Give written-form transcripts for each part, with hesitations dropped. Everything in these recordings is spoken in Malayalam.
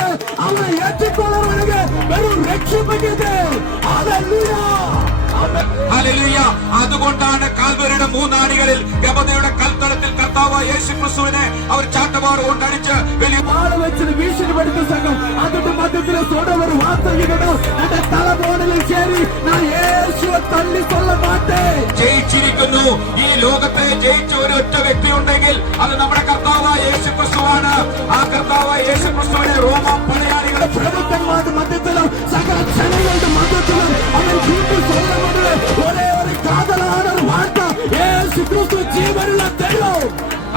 വിശ്വസിച്ച് അവനെ ഏറ്റുകൊള്ളുവാണെങ്കിൽ വെറും രക്ഷപ്പെട്ടത്. അതുകൊണ്ടാണ് കാൽവരിയുടെ മൂന്നാണികളിൽ ഗബതയുടെ കൽത്തളത്തിൽ കർത്താവായ യേശുക്രിസ്തുവിനെ അവർ ചാട്ടവാറ് കൊണ്ടടിച്ച് വലിയ ആള് വെച്ചത് ഭീഷണിപ്പെടുത്ത സംഘം അതിന്റെ മധ്യത്തിലെ ഒരു വാർത്തകിടണം എന്റെ തലമോണിൽ ചേരി ഞാൻ യേശുവെ തള്ളി കൊള്ള മാട്ടേ. ജയിച്ചിരിക്കുന്നു. ഈ ലോകത്തെ ജയിച്ച ഒരു ഒറ്റ വ്യക്തി ഉണ്ടെങ്കിൽ അത് നമ്മുടെ കർത്താവായ യേശുക്രിസ്തുവാണ്. ആ കർത്താവായ യേശുക്രിസ്തുവിനെ റോമാ പടയാളികളുടെ പ്രഭുക്കന്മാരുടെ മധ്യത്തിലും സകല ജനങ്ങളുടെ മധ്യത്തിലും അവൻ കൂട്ടി സ്വന്തമുള്ള ഒരേ ഒരു കാതലാണ് വാർത്ത. യേശുക്രിസ്തു ജീവനുള്ള ദൈവം.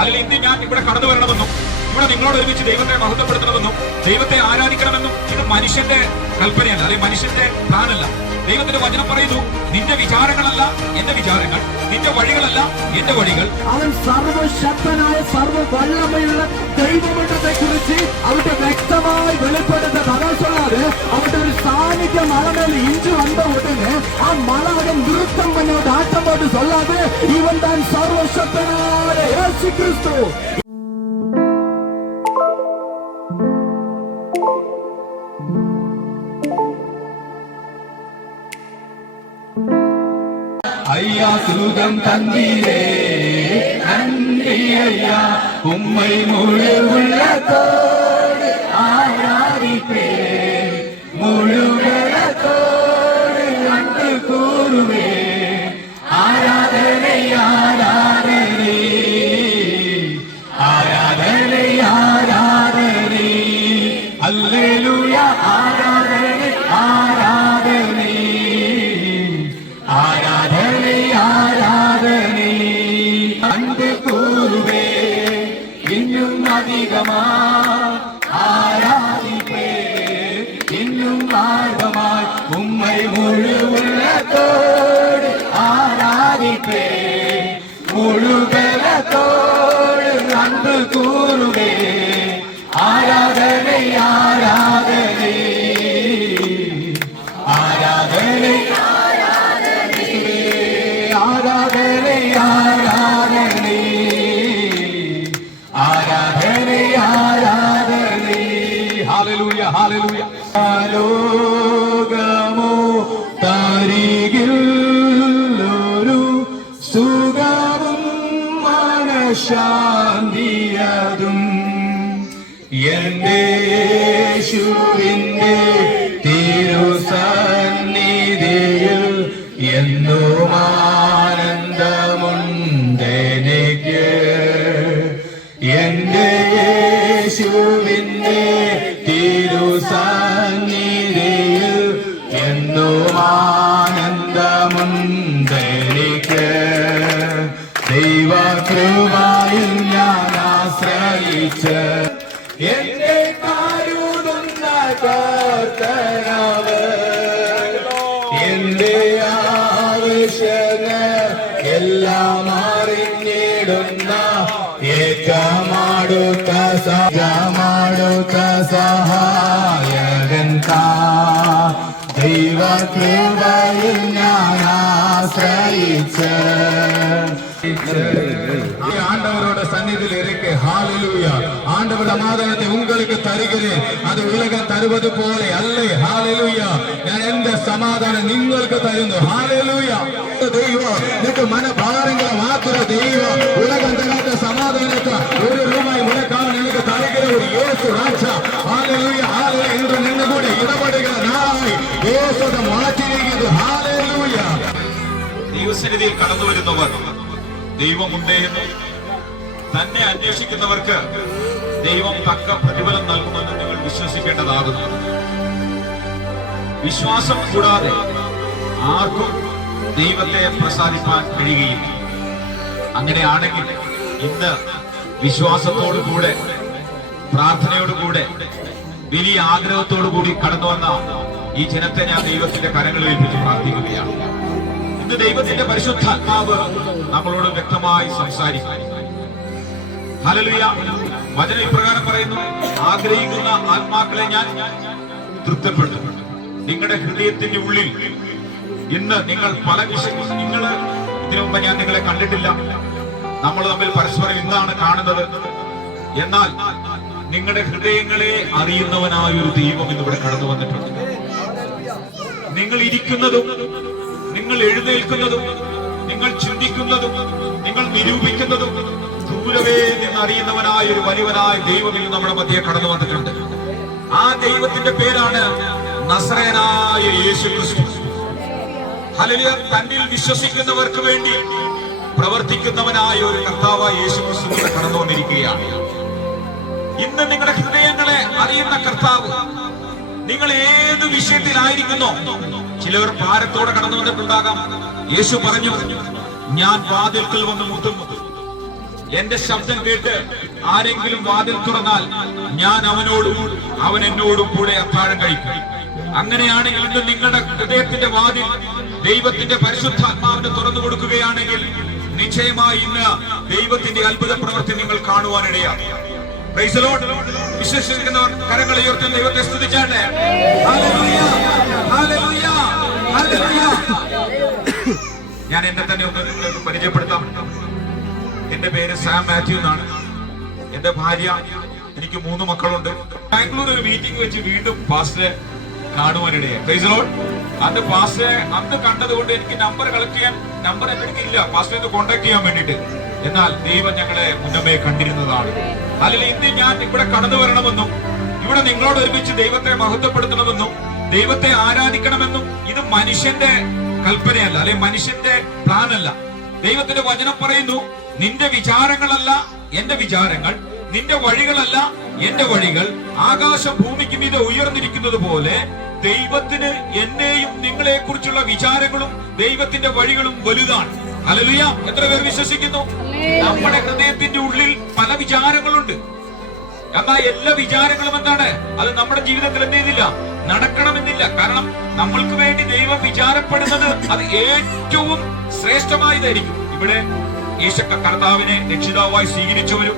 അതിൽ ഇന്ന് ഞാൻ ഇവിടെ കടന്നു വരണമെന്നും ഇവിടെ നിങ്ങളോട് ഒരുമിച്ച് ദൈവത്തെ മഹത്വപ്പെടുത്തണമെന്നും ദൈവത്തെ ആരാധിക്കണമെന്നും ഇത് മനുഷ്യന്റെ കൽപ്പനയല്ല, അല്ലെങ്കിൽ മനുഷ്യന്റെ പ്ലാനല്ല. ദൈവത്തിന്റെ വചനം പറയുന്നു, നിന്റെ വിചാരങ്ങളല്ല എന്റെ വിചാരങ്ങൾ, നിന്റെ വഴികളല്ല എന്റെ വഴികൾ. അവൻ സർവശക്തനായ സർവവല്ലമയുള്ള ദൈവമണ്ഡലത്തെ കുറിച്ച് അവരുടെ വ്യക്തമായി വെളിപ്പെടുത്ത കഥാசொல்லாது അവരുടെ ഒരു സാന്നിധ്യം മലമേൽ ഇഞ്ചു വന്ന ഉടനെ ആ മലവൻ നൃത്തം பண்ணோட ஆட்டம் போட்டு சொல்லாது இவன் தான் സർവശക്തനായ യേശു ക്രിസ്തു. ஐயா சுகம் தந்தீரே நன்றி ஐயா, உம்மை முழு உள்ளத்தோடு ஆராதிப்பேன், முழு உள்ளத்தோடு நன்றி கூறுவேன். ஆராதனை ஆராதனை ஆராதனை ஆராதனை அல்லேலூயா, ஆராதனை ஆராதனை ஆராதனை ஆராதனை அன்பு கூறுவே இன்னும் அதிகமா ஆராதிப்பே, இன்னும் ஆர்வமாய் உம்மை முழு உள்ளத்தோடு ஆராதிப்பே, முழு பலத்தோடு அன்பு கூறுவே. ஆராதனை ஆராதனை ஆராதனை ஆராதனை ஆராதனை ஆராதனை ஆராதனை. ஹalleluya ஹalleluya. ലോകമോ തരികിൽ ഒരു സുഖവും മനഃശാന്തിയതും എന്റെ യേശുവിന്റെ തിരുസന്നിധിയിൽ എന്നും ആനന്ദമുണ്ടെനിക്ക്. എന്റെ യേശുവിന്റെ തിരുസന്നിധിയിൽ എന്നും ആനന്ദമുണ്ടെനിക്ക്. ദൈവകൃപയിൽ ഞാൻ ആശ്രയിച്ച് എന്റെ കരുതുന്ന കർത്താവ് എന്റെ ആവശ്യങ്ങൾ എല്ലാം അറിഞ്ഞിടുന്ന ഏറ്റമാടുത്ത സഹായകൻ ദൈവകൃപയിൽ ഞാൻ ആശ്രയിച്ച് ஆண்டவரோட சந்நிதியில் இருக்கு. ஹalleluya. ஆண்டவரோட சமாதானத்தை உங்களுக்கு தருகிறேன், அது உலகம் தருவது போல அல்ல. ஹalleluya. நான் எந்த சமாதானம் നിങ്ങൾക്ക് തരുന്നു. ഹalleluya. ദൈവം നിനക്ക് മനഭാരങ്ങളെ മാറ്റുന്ന ദൈവം ഉലകം തരാത്ത സമാധാനത്തെ ഒരു രൂപമായി ഉലകാൻ നിനക്ക് തരുകിற ഒരു യേശു രാജ. ഹalleluya ഹalleluya. ഇന്ന് നിന്നെ കൂടെ ഇടപെടുകിற നാളായി യേശുടെ മാറ്റിയിരിക്കുന്നത്. ഹalleluya. ദൈവസന്നിധിയിൽ കടന്നു വരുന്നവർ ദൈവമുണ്ടെന്ന് തന്നെ അന്വേഷിക്കുന്നവർക്ക് ദൈവം തക്ക പ്രതിഫലം നൽകുമെന്ന് നിങ്ങൾ വിശ്വസിക്കേണ്ടതാകുന്നു. വിശ്വാസം കൂടാതെ ആർക്കും ദൈവത്തെ പ്രസാദിപ്പാൻ കഴിയുകയില്ല. അങ്ങനെയാണെങ്കിൽ ഇന്ന് വിശ്വാസത്തോടുകൂടെ പ്രാർത്ഥനയോടുകൂടെ വലിയ ആഗ്രഹത്തോടുകൂടി കടന്നു വന്ന ഈ ജനത്തെ ഞാൻ ദൈവത്തിന്റെ കരങ്ങളിൽ ഏൽപ്പിച്ച് പ്രാർത്ഥിക്കുകയാണ്. ഇന്ന് ദൈവത്തിന്റെ പരിശുദ്ധാത്മാവ് നമ്മളോട് വ്യക്തമായി സംസാരിക്കും. ഹല്ലേലൂയ. വചനം ഇപ്രകാരം പറയുന്നു, ആഗ്രഹിക്കുന്ന ആത്മാക്കളെ ഞാൻ തൃപ്തിപ്പെടുത്തും. നിങ്ങളുടെ ഹൃദയത്തിന്റെ ഉള്ളിൽ ഇന്ന് നിങ്ങൾ പല വിഷയങ്ങളും ഇതിനു മുമ്പ് ഞാൻ നിങ്ങളെ കണ്ടിട്ടില്ല. നമ്മൾ തമ്മിൽ പരസ്പരം ഇന്നാണ് കാണുന്നത്. എന്നാൽ നിങ്ങളുടെ ഹൃദയങ്ങളെ അറിയുന്നവനായ ഒരു ദൈവം ഇന്നിവിടെ കടന്നു വന്നിട്ടുണ്ട്. നിങ്ങൾ ഇരിക്കുന്നതും നിങ്ങൾ എഴുന്നേൽക്കുന്നതും നിങ്ങൾ ചിന്തിക്കുന്നതും നിങ്ങൾ നിരൂപിക്കുന്നതും ദൂരവേ നിന്ന് അറിയുന്നവനായ ഒരു വലിയവനായ ദൈവം ഇന്ന് നമ്മുടെ മധ്യേ കടന്നു വന്നിട്ടുണ്ട്. ആ ദൈവത്തിന്റെ പേരാണ് നസറേയനായ യേശു ക്രിസ്തു. ഹല്ലേലൂയ. തന്നിൽ വിശ്വസിക്കുന്നവർക്ക് വേണ്ടി പ്രവർത്തിക്കുന്നവനായ ഒരു കർത്താവായ യേശു ക്രിസ്തു ഇവിടെ കടന്നു വന്നിരിക്കുകയാണ്. ഇന്ന് നിങ്ങളുടെ ഹൃദയങ്ങളെ അറിയുന്ന കർത്താവ് നിങ്ങൾ ഏത് വിഷയത്തിലായിരിക്കുന്നോ, ചിലർ ഭാരത്തോടെ കടന്നു വന്നിട്ടുണ്ടാകാം. യേശു പറഞ്ഞു, ഞാൻ വാതിൽക്കൽ വന്ന് മുട്ടുന്നു. എന്റെ ശബ്ദം കേട്ട് ആരെങ്കിലും വാതിൽ തുറന്നാൽ ഞാൻ അവനോടും അവൻ എന്നോടും കൂടെ അത്താഴം കഴിക്കും. അങ്ങനെയാണെങ്കിൽ ഇന്ന് നിങ്ങളുടെ ഹൃദയത്തിന്റെ വാതിൽ ദൈവത്തിന്റെ പരിശുദ്ധാത്മാവിന് തുറന്നു കൊടുക്കുകയാണെങ്കിൽ നിശ്ചയമായി ഇന്ന് ദൈവത്തിന്റെ അത്ഭുത പ്രവൃത്തി നിങ്ങൾ കാണുവാനിടയാണ്. Price the Lord. വിശ്വസിക്കുന്നവർ കരങ്ങൾ ഉയർത്തി ദൈവത്തെ സ്തുതിച്ചാട്ടെ. Hallelujah, hallelujah, hallelujah. ഞാൻ എന്നെ തന്നെ ഒന്ന് പരിചയപ്പെടുത്താം. എന്റെ പേര് സാം മാത്യു എന്നാണ്. എന്റെ ഭാര്യ, എനിക്ക് 3 മക്കളുണ്ട്. ബാംഗ്ലൂർ ഒരു മീറ്റിംഗ് വെച്ച് വീണ്ടും പാസ്റ്ററെ കാണുവാനിടയായി. Price the Lord. അന്ന് പാസ്റ്ററെ അന്ന് കണ്ടതുകൊണ്ട് എനിക്ക് നമ്പർ കളക്ട് ചെയ്യാൻ നമ്പർ എന്റെ അടുക്കില്ല, പാസ്റ്ററെ കോൺടാക്ട് ചെയ്യാൻ വേണ്ടിട്ട്. എന്നാൽ ദൈവം ഞങ്ങളെ മുന്നമേ കണ്ടിരുന്നതാണ്. അല്ലെങ്കിൽ ഇന്ന് ഞാൻ ഇവിടെ കടന്നു വരണമെന്നും ഇവിടെ നിങ്ങളോട് ഒരുമിച്ച് ദൈവത്തെ മഹത്വപ്പെടുത്തണമെന്നും ദൈവത്തെ ആരാധിക്കണമെന്നും ഇത് മനുഷ്യന്റെ കൽപ്പനയല്ല, അല്ലെ മനുഷ്യന്റെ പ്ലാൻ അല്ല. ദൈവത്തിന്റെ വചനം പറയുന്നു, നിന്റെ വിചാരങ്ങളല്ല എന്റെ വിചാരങ്ങൾ, നിന്റെ വഴികളല്ല എന്റെ വഴികൾ, ആകാശം ഭൂമിക്ക് മീതെ ഉയർന്നിരിക്കുന്നത് പോലെ ദൈവത്തിന് എന്നെയും നിങ്ങളെ കുറിച്ചുള്ള വിചാരങ്ങളും ദൈവത്തിന്റെ വഴികളും വലുതാണ്. ഹല്ലേലൂയ. എത്ര പേർ വിശ്വസിക്കുന്നു? നമ്മുടെ ഹൃദയത്തിന്റെ ഉള്ളിൽ പല വിചാരങ്ങളുണ്ട്. എന്നാൽ എല്ലാ വിചാരങ്ങളും എന്താണ്? അത് നമ്മുടെ ജീവിതത്തിൽ എന്ത് ചെയ്തില്ല, നടക്കണമെന്നില്ല. കാരണം നമ്മൾക്ക് വേണ്ടി ദൈവം വിചാരപ്പെടുന്നത് അത് ഏറ്റവും ശ്രേഷ്ഠമായതായിരിക്കും. ഇവിടെ യേശു കർത്താവിനെ രക്ഷിതാവായി സ്വീകരിച്ചവരും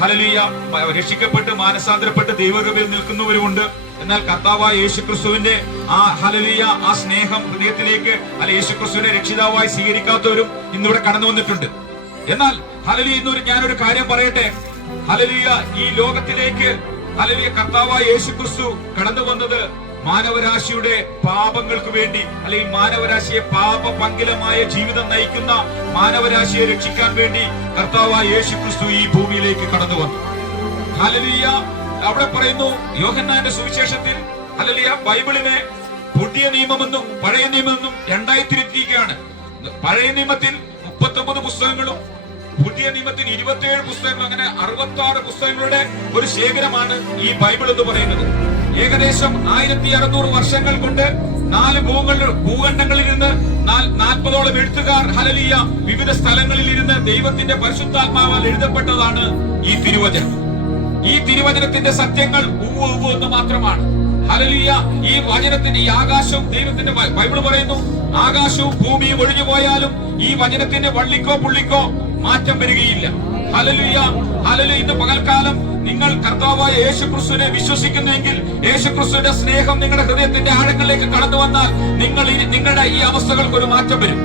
ഹല്ലേലൂയ രക്ഷിക്കപ്പെട്ട് മാനസാന്തരപ്പെട്ട് ദൈവകൃപയിൽ നിൽക്കുന്നവരുമുണ്ട്. എന്നാൽ കർത്താവായ യേശു ക്രിസ്തുവിന്റെ ആ ഹല്ലേലൂയ ആ സ്നേഹം ഹൃദയത്തിലേക്ക് അല്ല യേശു ക്രിസ്തുവിനെ രക്ഷിതാവായി സ്വീകരിക്കാത്തവരും ഇന്നിവിടെ കടന്നു വന്നിട്ടുണ്ട്. എന്നാൽ ഹല്ലേലൂയ ഇന്നൊരു ഞാനൊരു കാര്യം പറയട്ടെ. ഹല്ലേലൂയ ഈ ലോകത്തിലേക്ക് ഹല്ലേലൂയ കർത്താവായ യേശു ക്രിസ്തു കടന്നു വന്നത് മാനവരാശിയുടെ പാപങ്ങൾക്ക് വേണ്ടി, അല്ലെങ്കിൽ മാനവരാശിയെ പാപപങ്കിലമായ ജീവിതം നയിക്കുന്ന മാനവരാശിയെ രക്ഷിക്കാൻ വേണ്ടി കർത്താവായ യേശു ക്രിസ്തു ഈ ഭൂമിയിലേക്ക് കടന്നു വന്നു. ഹല്ലേലൂയ. അവിടെ പറയുന്നു യോഹന്നാന്റെ സുവിശേഷത്തിൽ ഹല്ലേലൂയ ബൈബിളിനെ പുതിയ നിയമമെന്നും പഴയ നിയമമെന്നും രണ്ടായി തിരിച്ചിരിക്കുകയാണ്. പഴയ നിയമത്തിൽ 39 പുസ്തകങ്ങളും പുതിയ നിയമത്തിൽ 27 പുസ്തകങ്ങളും, അങ്ങനെ 66 പുസ്തകങ്ങളുടെ ഒരു ശേഖരമാണ് ഈ ബൈബിൾ എന്ന് പറയുന്നത്. ഏകദേശം 1600 വർഷങ്ങൾ കൊണ്ട് 4 ഭൂഖണ്ഡങ്ങളിൽ നിന്ന് 40ഓളം എഴുത്തുകാർ ഹല്ലേലൂയ വിവിധ സ്ഥലങ്ങളിൽ ഇരുന്ന് ദൈവത്തിന്റെ പരിശുദ്ധാത്മാവാൽ എഴുതപ്പെട്ടതാണ് ഈ തിരുവചനം. ഈ തിരുവചനത്തിന്റെ സത്യങ്ങൾ ഉവ്വ് ഉവ്വ് എന്ന് മാത്രമാണ്. ഹല്ലേലൂയ. ഈ വചനത്തിന്റെ ഈ ആകാശവും ദൈവത്തിന്റെ ബൈബിൾ പറയുന്നു, ആകാശവും ഭൂമിയും ഒഴിഞ്ഞു പോയാലും ഈ വചനത്തിന്റെ വള്ളിക്കോ പുള്ളിക്കോ മാറ്റം വരികയില്ല. Hallelujah, hallelujah. ഇന്ന് പകൽക്കാലം നിങ്ങൾ കർത്താവായ യേശു ക്രിസ്തുവിനെ വിശ്വസിക്കുന്നെങ്കിൽ യേശു ക്രിസ്തുവിന്റെ സ്നേഹം നിങ്ങളുടെ ഹൃദയത്തിന്റെ ആഴങ്ങളിലേക്ക് കടന്നു വന്നാൽ നിങ്ങളുടെ ഈ അവസ്ഥകൾക്ക് ഒരു മാറ്റം വരും.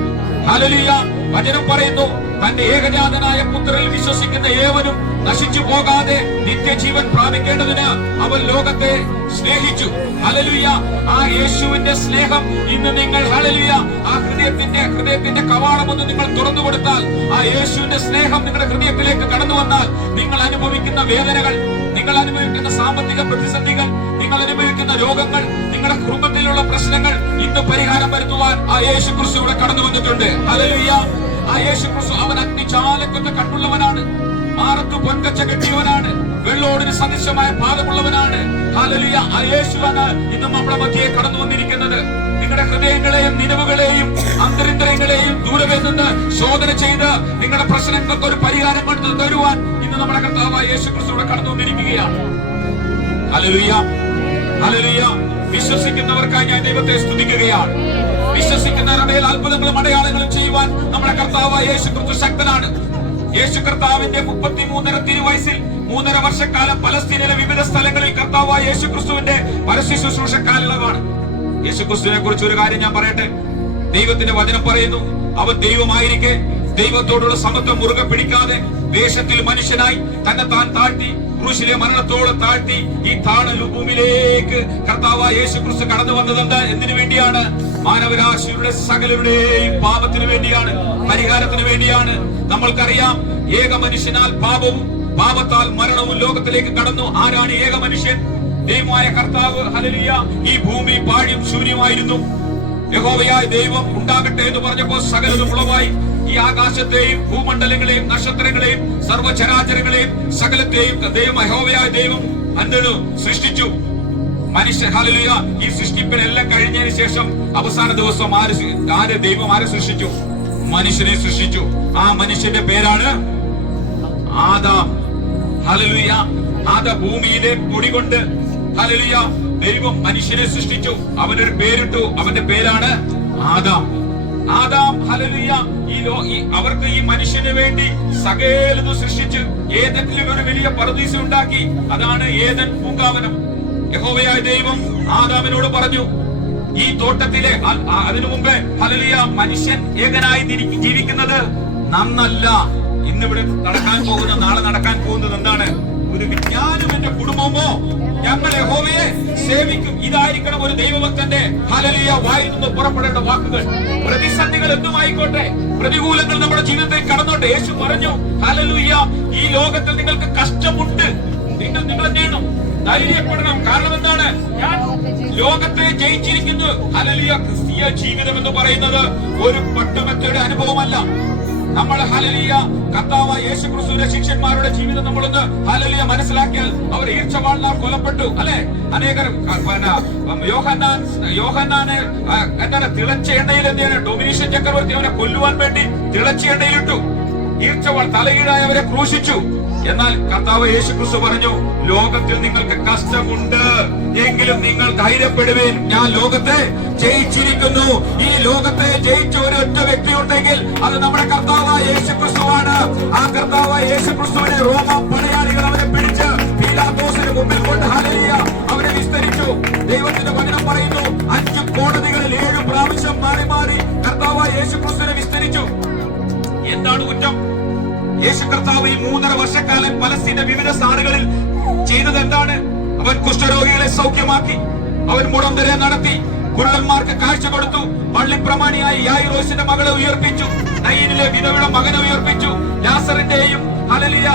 ഹല്ലേലൂയ. വചനം പറയുന്നു, തന്റെ ഏകജാതനായ പുത്രനിൽ വിശ്വസിക്കുന്ന ഏവനും നശിച്ചു പോകാതെ നിത്യജീവൻ പ്രാപിക്കേണ്ടതിന് അവൻ ലോകത്തെ സ്നേഹിച്ചു. ഹല്ലേലൂയ. ആ യേശുവിന്റെ സ്നേഹം ഇന്ന് നിങ്ങൾ ഹല്ലേലൂയ ആ ഹൃദയത്തിന്റെ കവാടം ഒന്ന് നിങ്ങൾ തുറന്നു കൊടുത്താൽ, ആ യേശുവിന്റെ സ്നേഹം നിങ്ങളുടെ ഹൃദയത്തിലേക്ക് കടന്നു വന്നാൽ നിങ്ങൾ അനുഭവിക്കുന്ന വേദനകൾ, നിങ്ങൾ അനുഭവിക്കുന്ന സാമ്പത്തിക പ്രതിസന്ധികൾ, നിങ്ങൾ അനുഭവിക്കുന്ന രോഗങ്ങൾ, നിങ്ങളുടെ കുടുംബത്തിലുള്ള പ്രശ്നങ്ങൾ ഇന്ന് പരിഹാരം വരുത്തുവാൻ ആ യേശു ക്രിസ്തു ഇവിടെ കടന്നു വന്നിട്ടുണ്ട്. ഹല്ലേലൂയ. ആ യേശു ക്രിസ്തു അവൻ അഗ്നിജാലക്കൊത്ത കണ്ണുള്ളവനാണ്, മാറത്തു പൊൻകച്ച കെട്ടിയവനാണ്, വെള്ളോടിന് സദൃശമായ പാദമുള്ളവനാണ്. ഹല്ലേലൂയ. ആ യേശുവാണ് ഇന്ന് നമ്മുടെ മധ്യേ കടന്നു വന്നിരിക്കുന്നത്. നിങ്ങളുടെ ഹൃദയങ്ങളെയും നിലവുകളെയും അന്തരിന്ദ്രങ്ങളെയും ദൂരവേ നിന്ന് ശോധന ചെയ്ത് നിങ്ങളുടെ പ്രശ്നങ്ങൾക്ക് ഒരു പരിഹാരം കൊണ്ട് തരുവാൻ ഇന്ന് നമ്മുടെ കർത്താവായ യേശു ക്രിസ്തു ഇവിടെ കടന്നു വന്നിരിക്കുകയാണ്. Hallelujah, hallelujah. വിശ്വസിക്കുന്നവർക്കായി ഞാൻ ദൈവത്തെ സ്തുതിക്കുകയാണ്. വിശ്വസിക്കുന്നവരുടെ മേൽ അത്ഭുതങ്ങളും അടയാളങ്ങളും ചെയ്യുവാൻ നമ്മുടെ കർത്താവായ യേശു ക്രിസ്തു ശക്തനാണ്. യേശു കർത്താവിന്റെ 33 തിരുവയസ്സിൽ 3.5 വർഷക്കാലം പലസ്തീനിലെ വിവിധ സ്ഥലങ്ങളിൽ കർത്താവായ യേശു ക്രിസ്തുവിന്റെ പരസ്യ ശുശ്രൂഷ കാലയളവാണ്. യേശു ക്രിസ്തുവിനെ കുറിച്ച് ഒരു കാര്യം ഞാൻ പറയട്ടെ. ദൈവത്തിന്റെ വചനം പറയുന്നു, അവൻ ദൈവമായിരിക്കെ ദൈവത്തോടുള്ള സമത്വം മുറുകെ പിടിക്കാതെ വേഷത്തിൽ മനുഷ്യനായി തന്നെ താൻ താഴ്ത്തി, ക്രൂശിലെ മരണത്തോളം താഴ്ത്തി ഈ താണഭൂമിയിലേക്ക് കർത്താവായ യേശു ക്രിസ്തു കടന്നു വന്നത് എന്തിനു വേണ്ടിയാണ്? മാനവരാശിയുടെ സകലരുടെയും പാപത്തിന് വേണ്ടിയാണ്, പരിഹാരത്തിന് വേണ്ടിയാണ്. നമ്മൾക്കറിയാം, ഏക മനുഷ്യനാൽ പാപവും പാപത്താൽ മരണവും ലോകത്തിലേക്ക് കടന്നു. ആരാണ് ഏക മനുഷ്യൻ? ദൈവമായ കർത്താവ്. ഹല്ലേലൂയ. ഈ ഭൂമി പാഴും ശൂന്യമായിരുന്നു. യഹോവയായ ദൈവം ഉണ്ടാകട്ടെ എന്ന് പറഞ്ഞപ്പോൾ സകലതും ഉളവായി. ഈ ആകാശത്തെയും ഭൂമണ്ഡലങ്ങളെയും നക്ഷത്രങ്ങളെയും സർവ്വചരാചരങ്ങളെയും സകലത്തെയും യഹോവയായ ദൈവം എന്താണ് സൃഷ്ടിച്ചു. മനുഷ്യ ഹല്ലേലൂയ. ഈ സൃഷ്ടിപ്പിനെല്ലാം കഴിഞ്ഞതിന് ശേഷം അവസാന ദിവസം ദൈവം ആരെ സൃഷ്ടിച്ചു? മനുഷ്യനെ സൃഷ്ടിച്ചു. ആ മനുഷ്യന്റെ പേരാണ് ആദാം. ഹല്ലേലൂയ. ആദാം ഭൂമിയിലെ പൊടി കൊണ്ട് ഹല്ലേലൂയ ദൈവം മനുഷ്യനെ സൃഷ്ടിച്ചു. അവനൊരു പേരിട്ടു. അവന്റെ പേരാണ് ആദാം. ആദാം ഹല്ലേലൂയ അവർക്ക് ഈ മനുഷ്യന് വേണ്ടി സകലതും സൃഷ്ടിച്ചു. ഏതെങ്കിലും ഒരു വലിയ പറുദീസ ഉണ്ടാക്കി. അതാണ് ഏദൻ പൂങ്കാവനം. യഹോവയായ ദൈവം ആദാമിനോട് പറഞ്ഞു, ഈ തോട്ടത്തിലെ അതിനു മുമ്പേ ഹല്ലേലൂയ മനുഷ്യൻ ഏകനായി ജീവിക്കുന്നത് നന്നല്ല. ഇന്നിവിടെ നടക്കാൻ പോകുന്ന, നാളെ നടക്കാൻ പോകുന്നത് എന്താണ്? ഒരു ഞാനും എന്റെ കുടുംബമോ ഞങ്ങൾ യഹോവയെ സേവിക്കും. ഇതായിരിക്കണം ഒരു ദൈവഭക്തന്റെ ഹല്ലേലൂയ വായിൽ നിന്ന് പുറപ്പെടേണ്ട വാക്കുകൾ. പ്രതിസന്ധികൾ എന്തുമായിക്കോട്ടെ, പ്രതികൂലങ്ങൾ നമ്മുടെ ജീവിതത്തിൽ കടന്നോട്ടെ, യേശു പറഞ്ഞു ഹല്ലേലൂയ ഈ ലോകത്തിൽ നിങ്ങൾക്ക് കഷ്ടമുണ്ട്, നിങ്ങൾ എന്ത് ചെയ്യണം? ധൈര്യപ്പെടണം. കാരണം എന്താണ്? ഞാൻ ലോകത്തെ ജയിച്ചിരിക്കുന്നു. ഹല്ലേലൂയ. ക്രിസ്തീയ ജീവിതം എന്ന് പറയുന്നത് ഒരു പട്ടമത്തയുടെ അനുഭവമല്ല. നമ്മൾ ഹല്ലേലൂയ കർത്താവായ യേശു ക്രിസ്തുവിന്റെ ശിഷ്യന്മാരുടെ ജീവിതം നമ്മളൊന്ന് ഹല്ലേലൂയ മനസ്സിലാക്കിയാൽ, അവർ ഈർച്ചവാളിനാൽ കൊലപ്പെട്ടു, അല്ലെ? അനേകർ യോഹന്നാനെ എന്താണ് തിളച്ച എണ്ണയിൽ എന്താണ് ഡൊമിനീഷ്യൻ ചക്രവർത്തി അവനെ കൊല്ലുവാൻ വേണ്ടി തിളച്ച എണ്ണയിലിട്ടു. ഈർച്ചവാൾ തലകീഴായി അവരെ ക്രൂശിച്ചു. എന്നാൽ കർത്താവ് യേശു ക്രിസ്തു പറഞ്ഞു, ലോകത്തിൽ നിങ്ങൾക്ക് കഷ്ടമുണ്ട്, എങ്കിലും നിങ്ങൾ ധൈര്യപ്പെടുവേൻ, ഞാൻ ലോകത്തെ ജയിച്ചിരിക്കുന്നു. ഈ ലോകത്തെ ജയിച്ച ഒരൊറ്റ വ്യക്തി ഉണ്ടെങ്കിൽ അത് നമ്മുടെ കർത്താവായ യേശു ക്രിസ്തുവാണ്. ആ കർത്താവായ യേശു ക്രിസ്തുവിനെ റോമ പടയാളികൾ അവരെ പിടിച്ച് പീലാത്തോസിന് മുമ്പിൽ കൊണ്ട് ഹല്ലേലൂയ അവരെ വിസ്തരിച്ചു. ദൈവത്തിന്റെ വചനം പറയുന്നു, 5 കോടതികളിൽ 7 പ്രാവശ്യം മാറി മാറി കർത്താവായ യേശു ക്രിസ്തുവിനെ വിസ്തരിച്ചു. എന്താണ് കുറ്റം? യേശു കർത്താവ് ഈ 3.5 വർഷക്കാലം പലസ്തീന്റെ വിവിധ സ്ഥാനങ്ങളിൽ ചെയ്തത് എന്താണ്? അവൻ കുഷ്ഠരോഗികളെ സൗഖ്യമാക്കി, അവൻ മുടന്തരെ നടത്തി, കുരുടന്മാർക്ക് കാഴ്ച കൊടുത്തു, പള്ളിപ്രമാണിയായി യായിറോസിന്റെ മകളെ ഉയർപ്പിച്ചു, നയീനിലെ വിധവയുടെ മകനെ ഉയർപ്പിച്ചു, ലാസറിന്റെയും ഹല്ലേലൂയ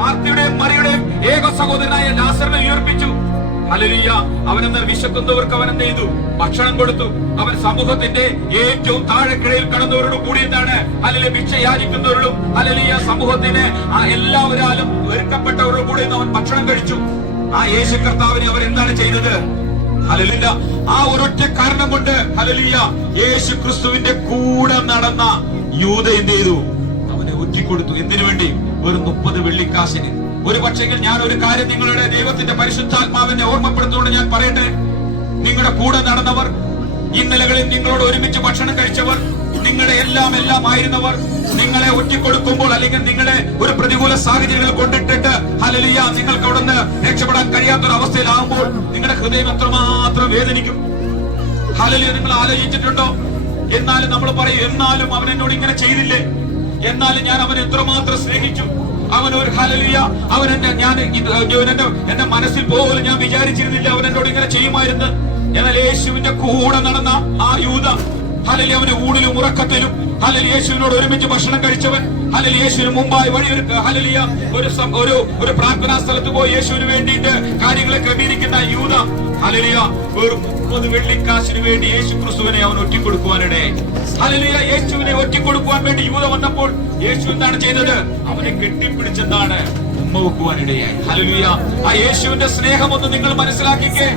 മാർത്തയുടെയും മറിയുടെയും ഏക സഹോദരനായ ലാസറിനെ ഉയർപ്പിച്ചു. ഹല്ലേലൂയ. അവനെന്ന് വിശക്കുന്നവർക്ക് അവൻ എന്ത് ചെയ്തു? ഭക്ഷണം കൊടുത്തു. അവൻ സമൂഹത്തിന്റെ ഏറ്റവും താഴെക്കിടയിൽ കടന്നവരോടും കൂടി എന്താണ് ഹല്ലേലൂയ ഭിക്ഷ യാചിക്കുന്നവരോടും ഹല്ലേലൂയ സമൂഹത്തിന് എല്ലാവരാലും വെറുക്കപ്പെട്ടവരോടും കൂടി അവൻ ഭക്ഷണം കഴിച്ചു. ആ യേശു കർത്താവിനെ അവർ എന്താണ് ചെയ്തത്? ഹല്ലേലൂയ. ആ ഒരൊറ്റ കാരണം കൊണ്ട് ഹല്ലേലൂയ യേശു ക്രിസ്തുവിന്റെ കൂടെ നടന്ന യൂദ എന്ത് ചെയ്തു? അവനെ ഒറ്റിക്കൊടുത്തു. എന്തിനു വേണ്ടി? ഒരു 30 വെള്ളിക്കാശിന്. ഒരു പക്ഷെങ്കിൽ ഞാൻ ഒരു കാര്യം നിങ്ങളുടെ ദൈവത്തിന്റെ പരിശുദ്ധാത്മാവിനെ ഓർമ്മപ്പെടുത്തുകൊണ്ട് ഞാൻ പറയട്ടെ. നിങ്ങളുടെ കൂടെ നടന്നവർ, ഇന്നലകളിൽ നിങ്ങളോട് ഒരുമിച്ച് ഭക്ഷണം കഴിച്ചവർ, നിങ്ങളുടെ എല്ലാം ആയിരുന്നവർ നിങ്ങളെ ഒറ്റിക്കൊടുക്കുമ്പോൾ, അല്ലെങ്കിൽ നിങ്ങളെ ഒരു പ്രതികൂല സാഹചര്യങ്ങൾ കൊണ്ടിട്ടിട്ട് ഹല്ലേലൂയ നിങ്ങൾക്ക് അവിടെ നിന്ന് രക്ഷപ്പെടാൻ കഴിയാത്തൊരു അവസ്ഥയിലാകുമ്പോൾ നിങ്ങളുടെ ഹൃദയം എത്രമാത്രം വേദനിക്കും. ഹല്ലേലൂയ. നിങ്ങൾ ആലോചിച്ചിട്ടുണ്ടോ? എന്നാലും നമ്മൾ പറയും, എന്നാലും അവൻ എന്നോട് ഇങ്ങനെ ചെയ്തില്ലേ, എന്നാലും ഞാൻ അവനെ എത്രമാത്രം സ്നേഹിച്ചു, അവനൊരു ഹല്ലേലൂയ അവൻ എന്റെ മനസ്സിൽ പോലും ഞാൻ വിചാരിച്ചിരുന്നില്ല അവൻ എന്നോട് ഇങ്ങനെ ചെയ്യുമായിരുന്നു. എന്നാൽ യേശുവിന്റെ കൂടെ നടന്ന ആ യൂദ ഹല്ലേലൂയ അവന് ഊണിലും ഉറക്കത്തിലും ഹല്ലേലൂയ യേശുവിനോട് ഒരുമിച്ച് ഭക്ഷണം കഴിച്ചവൻ, ഹല്ലേലൂയ യേശുവിന് മുമ്പായി വഴിയൊരുക്കുക, ഹല്ലേലൂയ ഒരു പ്രാർത്ഥനാ സ്ഥലത്ത് പോയി യേശുവിന് വേണ്ടിയിട്ട് കാര്യങ്ങളെ ക്രമീകരിക്കുന്ന യൂദ ഹല്ലേലൂയ ഒരു 30 വെള്ളിക്കാശിന് വേണ്ടി യേശു ക്രിസ്തുവിനെ അവൻ ഒറ്റിക്കൊടുക്കുവാനിടെ. ഹല്ലേലൂയ. യേശുവിനെ ഒറ്റിക്കൊടുക്കുവാൻ വേണ്ടി യൂദ വന്നപ്പോൾ യേശു എന്താണ് ചെയ്തത്? അവനെ കെട്ടിപ്പിടിച്ചെന്താണ് ഉമ്മ വെക്കുവാനിടയായി. ഹല്ലേലൂയ. ആ യേശുവിന്റെ സ്നേഹം ഒന്ന് നിങ്ങൾ മനസ്സിലാക്കിക്കേ.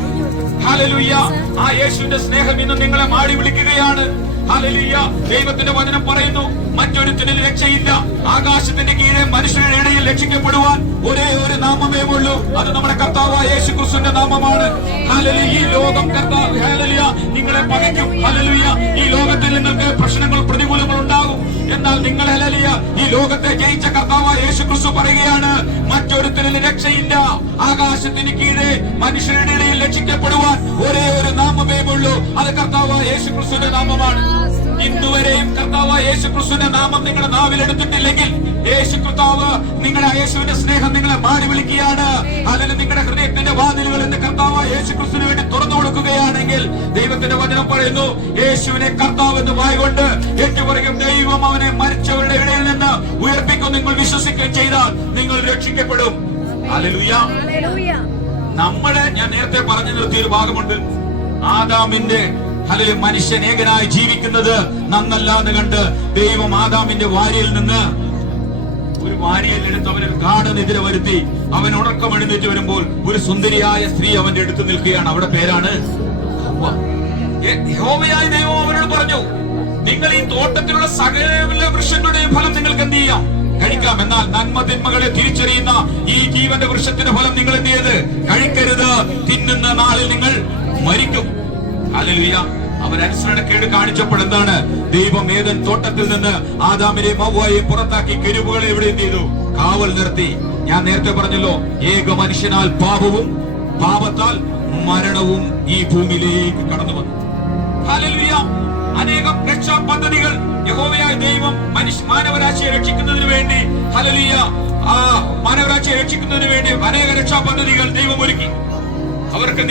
ഹല്ലേലൂയ. ആ യേശുവിന്റെ സ്നേഹം ഇന്ന് നിങ്ങളെ മാടി വിളിക്കുകയാണ്. ഹല്ലേലൂയ. ദൈവത്തിന്റെ വചനം പറയുന്നു, മറ്റൊരുത്തനിൽ രക്ഷയില്ല, ആകാശത്തിന്റെ കീഴെ മനുഷ്യരുടെ ഇടയിൽ രക്ഷിക്കപ്പെടുവാൻ ഒരേ ഒരു നാമമേ ഉള്ളൂ, അത് നമ്മുടെ കർത്താവായ യേശു ക്രിസ്തുവിന്റെ നാമമാണ്. ഹല്ലേലൂയ. ഈ ലോകം കർത്താവ് ഹല്ലേലൂയ നിങ്ങളെ പകയ്ക്കും. ഹല്ലേലൂയ. ഈ ലോകത്തിൽ നിങ്ങൾക്ക് പ്രശ്നങ്ങൾ, പ്രതികൂലങ്ങൾ ഉണ്ടാകും. എന്നാൽ നിങ്ങൾ ഹല്ലേലൂയ ഈ ലോകത്തെ ജയിച്ച കർത്താവായ യേശു ക്രിസ്തു പറയുകയാണ്, മറ്റൊരുത്തനിൽ രക്ഷയില്ല, ആകാശത്തിന് കീഴെ മനുഷ്യരുടെ ഇടയിൽ രക്ഷിക്കപ്പെടുവാൻ ഒരേ ഒരു നാമമേ ഉള്ളൂ, അത് കർത്താവായ യേശു ക്രിസ്തുവിന്റെ നാമമാണ്. ഇന്നുവരെയും കർത്താവ് യേശു ക്രിസ്തുവിന്റെ നാമം നിങ്ങളുടെ നാവിൽ എടുത്തിട്ടില്ലെങ്കിൽ, യേശു കർത്താവ് നിങ്ങളുടെ യേശുവിന്റെ സ്നേഹം നിങ്ങളെ മാടി വിളിക്കുകയാണ്. അല്ലെങ്കിൽ നിങ്ങളുടെ ഹൃദയത്തിന്റെ വാതിലുകൾ ഇന്ന് കർത്താവ് യേശു ക്രിസ്തുവിന് വേണ്ടി തുറന്നു കൊടുക്കുകയാണെങ്കിൽ, ദൈവത്തിന്റെ വചനം പറയുന്നു, യേശുവിനെ കർത്താവ് എന്ന് വായ്കൊണ്ട് ഏറ്റുപറയും, ദൈവം അവനെ മരിച്ചവരുടെ ഇടയിൽ നിന്ന് ഉയർപ്പിക്കും. നിങ്ങൾ വിശ്വസിക്കുകയും ചെയ്താൽ നിങ്ങൾ രക്ഷിക്കപ്പെടും. ഹല്ലേലൂയ. ഞാൻ നേരത്തെ പറഞ്ഞു നിർത്തിയ ഒരു ഭാഗമുണ്ട്. ആദാമിന്റെ മനുഷ്യൻ ഏകനായി ജീവിക്കുന്നത് നന്നല്ല എന്ന് കണ്ട് ദൈവം ആദാമിന്റെ വാരിയിൽ നിന്ന് ഒരു വാരിയലെടുത്ത് അവന് ഗാഠനിദ്ര വരുത്തി. അവൻ ഉറക്കം എഴുന്നേറ്റ് വരുമ്പോൾ ഒരു സുന്ദരിയായ സ്ത്രീ അവന്റെ അടുത്ത് നിൽക്കുകയാണ്. അവിടെ പേരാണ് ഹവ്വ. യഹോവയായ ദൈവം അവനോട് പറഞ്ഞു, നിങ്ങൾ ഈ തോട്ടത്തിലുള്ള സകല വൃക്ഷങ്ങളുടെയും ഫലം നിങ്ങൾക്ക് എന്ത് ചെയ്യാം? കഴിക്കാം. എന്നാൽ നന്മ തിന്മകളെ തിരിച്ചറിയുന്ന ഈ ജീവന്റെ വൃക്ഷത്തിന്റെ ഫലം നിങ്ങൾ എന്ത് ചെയ്ത് കഴിക്കരുത്. തിന്നുന്ന നാളിൽ നിങ്ങൾ മരിക്കും. ഹല്ലേലൂയ. അവരനുസരണക്കേട് കാണിച്ചപ്പോൾ എന്താണ്? ദൈവം ഏദൻ തോട്ടത്തിൽ നിന്ന് ആദാമിനെയും ഹവ്വയെയും പുറത്താക്കി കെരൂബുകളെ എവിടെ എന്ത് ചെയ്തു? കാവൽ നിർത്തി. ഞാൻ നേരത്തെ പറഞ്ഞല്ലോ, ഏക മനുഷ്യനാൽ പാപവും പാപത്താൽ മരണവും ഈ ഭൂമിയിലേക്ക് കടന്നു വന്നു. ഹല്ലേലൂയ. അനേകം രക്ഷാ പദ്ധതികൾ യഹോവയായ ദൈവം മാനവരാശിയെ രക്ഷിക്കുന്നതിന് വേണ്ടി, ഹല്ലേലൂയ, ആ മാനവരാശിയെ രക്ഷിക്കുന്നതിന് വേണ്ടി അനേക രക്ഷാ പദ്ധതികൾ ദൈവം ഒരുക്കി. അവർക്ക്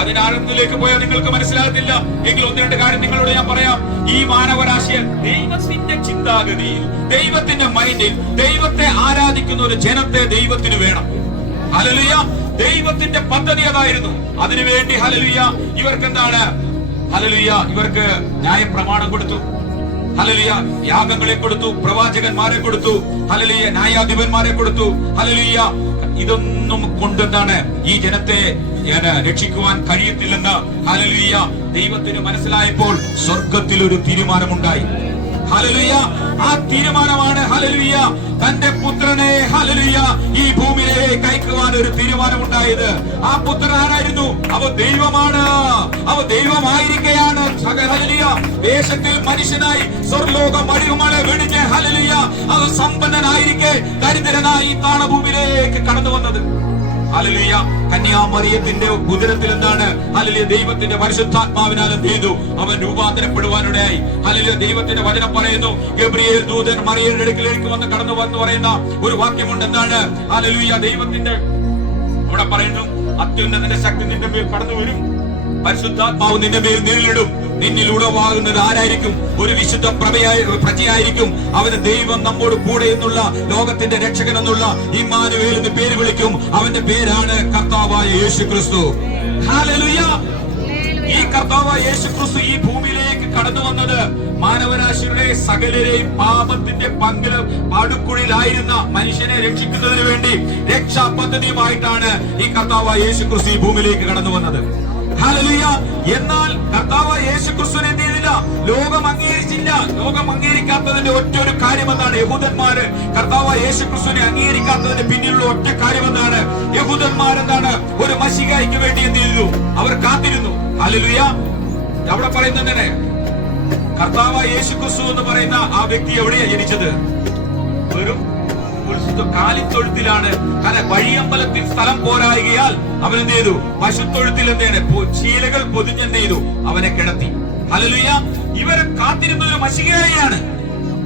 അതിനാഴത്തിലേക്ക് പോയാൽ നിങ്ങൾക്ക് മനസ്സിലാകത്തില്ല. എങ്കിൽ ഒന്ന് രണ്ട് കാര്യം നിങ്ങളോട് ഞാൻ പറയാം. ഈ മാനവരാശിയെ ദൈവത്തിന്റെ ചിന്താഗതിയിൽ, ദൈവത്തിന്റെ മൈൻഡിൽ, ദൈവത്തെ ആരാധിക്കുന്ന ഒരു ജനത്തെ ദൈവത്തിന് വേണം. ഹല്ലേലൂയ. ദൈവത്തിന്റെ പദ്ധതി അതായിരുന്നു. അതിനുവേണ്ടി ഹല്ലേലൂയ ഇവർക്ക് എന്താണ്? ഹല്ലേലൂയ ഇവർക്ക് ന്യായപ്രമാണം കൊടുത്തു. ഹല്ലേലൂയ യാഗങ്ങളെ കൊടുത്തു, പ്രവാചകന്മാരെ കൊടുത്തു, ഹല്ലേലൂയ ന്യായാധിപന്മാരെ കൊടുത്തു. ഹല്ലേലൂയ ഇതൊന്നും കൊണ്ടെന്താണ് ഈ ജനത്തെ രക്ഷിക്കുവാൻ കഴിയത്തില്ലെന്ന് ഹല്ലേലൂയ ദൈവത്തിന് മനസ്സിലായപ്പോൾ സ്വർഗത്തിൽ ഒരു തീരുമാനമുണ്ടായി. ഹല്ലേലൂയ. ആ തീരുമാനമാണ് ഹല്ലേലൂയ തന്റെ പുത്രനെ ഹല്ലേലൂയ ഈ ഭൂമിയിലേക്ക് അയക്കുവാൻ ഒരു തീരുമാനമുണ്ടായത്. ആ പുത്രൻ ആരായിരുന്നു? അവ ദൈവമാണ്. അവ ദൈവമായിരിക്കുകയാണ്. ഹല്ലേലൂയ ദേശത്തിൽ മനുഷ്യനായി സ്വർലോക മടിയുമളെ വെടിഞ്ഞ് ഹല്ലേലൂയ അവ സമ്പന്നനായിരിക്കെ ദരിദ്രനായി താണഭൂമിയിലേക്ക് കടന്നു വന്നത്. ഹല്ലേലൂയ. കന്യാമറിയത്തിന്റെ ഉദരത്തിൽ എന്താണ്? ഹല്ലേലൂയ ദൈവത്തിന്റെ പരിശുദ്ധാത്മാവിനാൽ എന്ത് ചെയ്തു? അവൻ രൂപാന്തരപ്പെടുവാനിടയായി. ഹല്ലേലൂയ ദൈവത്തിന്റെ വചനം പറയുന്നു, ഗബ്രിയേൽ ദൂതൻ മറിയയുടെ അടുക്കലേക്ക് വന്ന് കടന്നു വന്ന് പറയുന്ന ഒരു വാക്യമുണ്ട്. എന്താണ്? ഹല്ലേലൂയ ദൈവത്തിന്റെ അവിടെ പറയുന്നു, അത്യുന്നതന്റെ ശക്തി നിന്റെ മേൽ കടന്നു വരും, പരിശുദ്ധാത്മാവ് നിന്റെ മേൽ നിഴലിടും. നിന്നിൽ ഉളവാകുന്നത് ആരായിരിക്കും? ഒരു വിശുദ്ധ പ്രജയായിരിക്കും. അവന് ദൈവം നമ്മോട് കൂടെ എന്നുള്ള, ലോകത്തിന്റെ രക്ഷകൻ എന്നുള്ള ഇമ്മാനുവേൽ എന്ന് പേര് വിളിക്കും. അവന്റെ പേരാണ് കർത്താവായ യേശു ക്രിസ്തു. ഹല്ലേലൂയ. ഈ കർത്താവായ യേശു ക്രിസ്തു ഈ ഭൂമിയിലേക്ക് കടന്നു വന്നത് മാനവരാശിയുടെ സകലരെയും പാപത്തിന്റെ പടുക്കുഴിയിലായിരുന്ന മനുഷ്യനെ രക്ഷിക്കുന്നതിന് വേണ്ടി രക്ഷാ പദ്ധതിയുമായിട്ടാണ് ഈ കർത്താവായ യേശു ക്രിസ്തു ഈ ഭൂമിയിലേക്ക് കടന്നു വന്നത്. ഹല്ലേലൂയ. എന്നാൽ കർത്താവ് യേശു ക്രിസ്തുവിനെ എന്ത് ചെയ്തില്ല? ലോകം അംഗീകരിച്ചില്ല. ലോകം അംഗീകരിക്കാത്തതിന്റെ ഒറ്റൊരു കാര്യം എന്താണ്? യഹൂദന്മാര് കർത്താവ് യേശു ക്രിസ്തുവിനെ അംഗീകരിക്കാത്തതിന്റെ പിന്നിലുള്ള ഒറ്റ കാര്യം എന്താണ്? യഹൂദന്മാരെന്താണ്? ഒരു മശിഹായ്ക്ക് വേണ്ടി എന്ത് ചെയ്തു? അവർ കാത്തിരുന്നു. ഹല്ലേലൂയ. അവിടെ പറയുന്നതിനെ കർത്താവ് യേശു ക്രിസ്തു എന്ന് പറയുന്ന ആ വ്യക്തി എവിടെയാ ജനിച്ചത്? വെറും കാലിത്തൊഴുത്തിലാണ്. വഴിയമ്പലത്തിൽ സ്ഥലം പോരായികയാൽ അവൻ എന്ത് ചെയ്തു? പശുത്തൊഴുത്തിൽ എന്താണ് ശീലകൾ പൊതിഞ്ഞെന്ത് ചെയ്തു? അവനെ കിടത്തി. ഹല്ലേലൂയ. ഇവരെ കാത്തിരുന്ന ഒരു മശിഹയാണ്.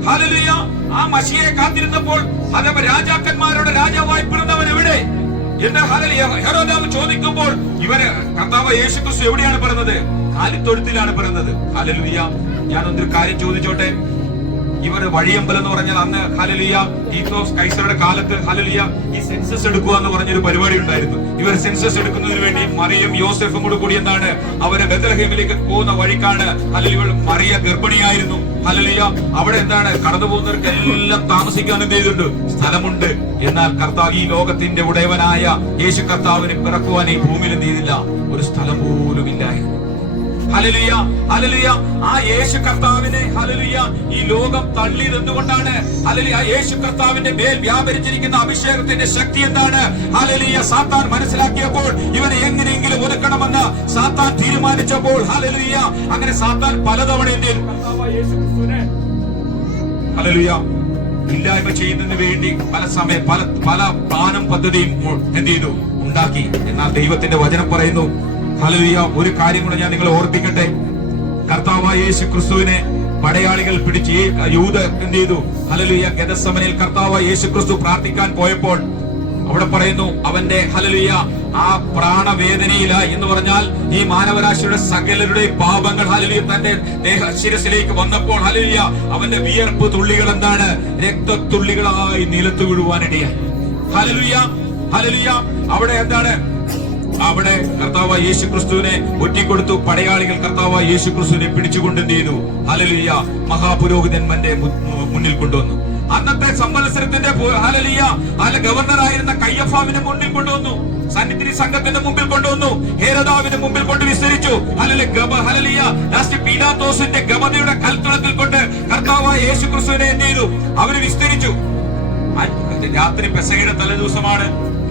ഹല്ലേലൂയ. ആ മശിഹയെ കാത്തിരുന്നപ്പോൾ അതവ രാജാക്കന്മാരുടെ രാജാവായി പിറന്നവൻ എവിടെ എന്ന് ഹെരോദാവ് ചോദിക്കുമ്പോൾ ഇവര് കർത്താവ് യേശു ക്രിസ്തു എവിടെയാണ് പിറന്നത്? കാലിത്തൊഴുത്തിലാണ് പിറന്നത്. ഹല്ലേലൂയ. ഞാനൊന്നൊരു കാര്യം ചോദിച്ചോട്ടെ. ഇവർ വഴിയമ്പലം എന്ന് പറഞ്ഞാൽ അന്ന് ഹല്ലേലൂയ ഈത്തോസ് കൈസറുടെ കാലത്ത് ഹല്ലേലൂയ ഈ സെൻസസ് എടുക്കുക എന്ന് പറഞ്ഞൊരു പരിപാടി ഉണ്ടായിരുന്നു. ഇവർ സെൻസസ് എടുക്കുന്നതിന് വേണ്ടി മറിയം യോസെഫും കൂടി എന്താണ് അവര് ബെത്ലഹേമിലേക്ക് പോകുന്ന വഴിക്കാണ്. ഹല്ലേലൂയ മറിയ ഗർഭിണിയായിരുന്നു. ഹല്ലേലൂയ അവിടെ എന്താണ് കടന്നു പോകുന്നവർക്ക് എല്ലാം താമസിക്കാൻ എന്ത് ചെയ്തിട്ടുണ്ട്? സ്ഥലമുണ്ട്. എന്നാൽ കർത്താവ് ഈ ലോകത്തിന്റെ ഉടയവനായ യേശു കർത്താവിന് പിറക്കുവാൻ ഈ ഭൂമിയിൽ എന്ത് ചെയ്തില്ല? ഒരു സ്ഥലം പോലും ഇല്ലായിരുന്നു. ഹല്ലേലൂയ. ഹല്ലേലൂയ. ആ യേശു കർത്താവിനെ ഹല്ലേലൂയ ഈ ലോകം തള്ളിയത് എന്തുകൊണ്ടാണ്? ഹല്ലേലൂയ യേശു കർത്താവിന്റെ മേൽ വ്യാപരിച്ചിരിക്കുന്ന അഭിഷേകത്തിന്റെ ശക്തി എന്താണ്? ഹല്ലേലൂയ സാത്താൻ മനസ്സിലാക്കിയപ്പോൾ ഇവനെ എങ്ങനെയെങ്കിലും ഒതുക്കണമെന്ന് സാത്താൻ തീരുമാനിച്ചപ്പോൾ ഹല്ലേലൂയ അങ്ങനെ സാത്താൻ പലതവണ ഹല്ലേലൂയ ഇല്ലായ്മ ചെയ്യുന്നതിന് വേണ്ടി പല പ്ലാനും പദ്ധതിയും എന്ത് ചെയ്തു? ഉണ്ടാക്കി. എന്നാൽ ദൈവത്തിന്റെ വചനം പറയുന്നു ഹല്ലേലൂയ ഒരു കാര്യം കൂടെ ഞാൻ നിങ്ങളെ ഓർപ്പിക്കട്ടെ. കർത്താവായ യേശു ക്രിസ്തുവിനെ പടയാളികൾ പിടിച്ച് യൂദ എന്ത് ചെയ്തു? ഹല്ലേലൂയ, ഗെത്സമനയിൽ കർത്താവായ യേശു ക്രിസ്തു പ്രാർത്ഥിക്കാൻ പോയപ്പോൾ അവിടെ പറയുന്നു അവന്റെ ഹല്ലേലൂയ ആ പ്രാണവേദനയിലായി എന്ന് പറഞ്ഞാൽ ഈ മാനവരാശിയുടെ സകലരുടെ പാപങ്ങൾ ഹല്ലേലൂയ തന്റെ ശിരസിലേക്ക് വന്നപ്പോൾ ഹല്ലേലൂയ അവന്റെ വിയർപ്പ് തുള്ളികൾ എന്താണ്? രക്തത്തുള്ളികളായി നിലത്ത് വീഴുവാനിടയായി. Hallelujah, hallelujah. അവിടെ എന്താണ്? അവിടെ കർത്താവായ യേശു ക്രിസ്തുവിനെ ഒറ്റിക്കൊടുത്തു. പടയാളികൾ കർത്താവായ യേശു ക്രിസ്തുവിനെ പിടിച്ചുകൊണ്ട് എന്ത് ചെയ്തു? ഹല്ലേലൂയ മഹാപുരോഹിതന്മാരുടെ മുന്നിൽ കൊണ്ടുവന്നു. അന്നത്തെ സംവത്സരത്തിന്റെ ഹല്ലേലൂയ ഗവർണറായിരുന്ന കയ്യഫാവിന്റെ മുന്നിൽ കൊണ്ടുവന്നു. സന്നിധി സംഘത്തിന്റെ മുമ്പിൽ കൊണ്ടുവന്നു. ഹേരോദാവിന്റെ മുമ്പിൽ കൊണ്ട് വിസ്തരിച്ചു. ഹല്ലേലൂയ ലാസ്റ്റ് പീലാത്തോസിന്റെ ഗമതയുടെ കൽത്തളത്തിൽ കൊണ്ട് കർത്താവായ യേശു ക്രിസ്തുവിനെ എന്ത് ചെയ്തു? അവര് വിസ്തരിച്ചു. രാത്രി പെസഹയുടെ തലേദിവസമാണ്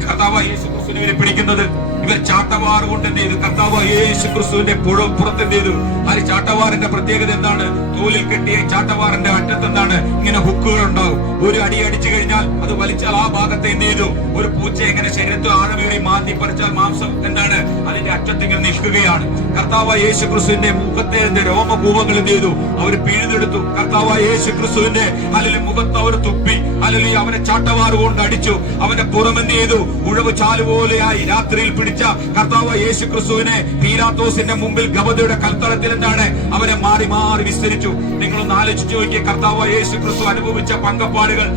കർത്താവായ യേശു ക്രിസ്തുവിനെ പിടിക്കുന്നത്. ഇവർ ചാട്ടവാറ് കൊണ്ട് എന്ത് ചെയ്തു? കർത്താവായ യേശു ക്രിസ്തുവിന്റെ പുറത്ത് എന്ത് ചെയ്തു? ആ ചാട്ടവാറിന്റെ പ്രത്യേകത എന്താണ്? തോലിൽ കെട്ടിയ ചാട്ടവാറിന്റെ അറ്റത്ത് എന്താണ്? ഇങ്ങനെ ഹുക്കുകൾ ഉണ്ടാകും. ഒരു അടി അടിച്ചു കഴിഞ്ഞാൽ അത് വലിച്ചാൽ ആ ഭാഗത്ത് എന്ത് ചെയ്തു? ഒരു പൂച്ച എങ്ങനെ ശരീരത്തിൽ ആഴമേറി മാന്തി പറിച്ചാൽ മാംസം എന്താണ്? അതിന്റെ അറ്റത്ത് ഇങ്ങനെ നിൽക്കുകയാണ്. കർത്താവായ യേശു ക്രിസ്തുവിന്റെ മുഖത്തെ രോമകൂപങ്ങൾ എന്ത് ചെയ്തു? അവർ പിഴുതെടുത്തു. കർത്താവായ യേശു ക്രിസ്തുവിന്റെ അല്ലെങ്കിൽ മുഖത്ത് അവർ തുപ്പി അല്ലെങ്കിൽ അവനെ ചാട്ടവാറ് കൊണ്ട് അടിച്ചു. അവന്റെ പുറമെന്ത് ചെയ്തു? ഉഴവ് ചാലുപോലെയായി രാത്രിയിൽ പിടിച്ച കർത്താവായ യേശു ക്രിസ്തുവിനെ പീലാത്തോസിന്റെ മുമ്പിൽ ഗബതയുടെ കൽത്തളത്തിൽ എന്താണ്? അവനെ മാറി മാറി വിസ്തരിച്ചു. നിങ്ങളൊന്ന് ആലോചിച്ചു നോക്കിയ കർത്താവായ യേശു ക്രിസ്തു അനുഭവിച്ച പങ്കപ്പാടുകൾ,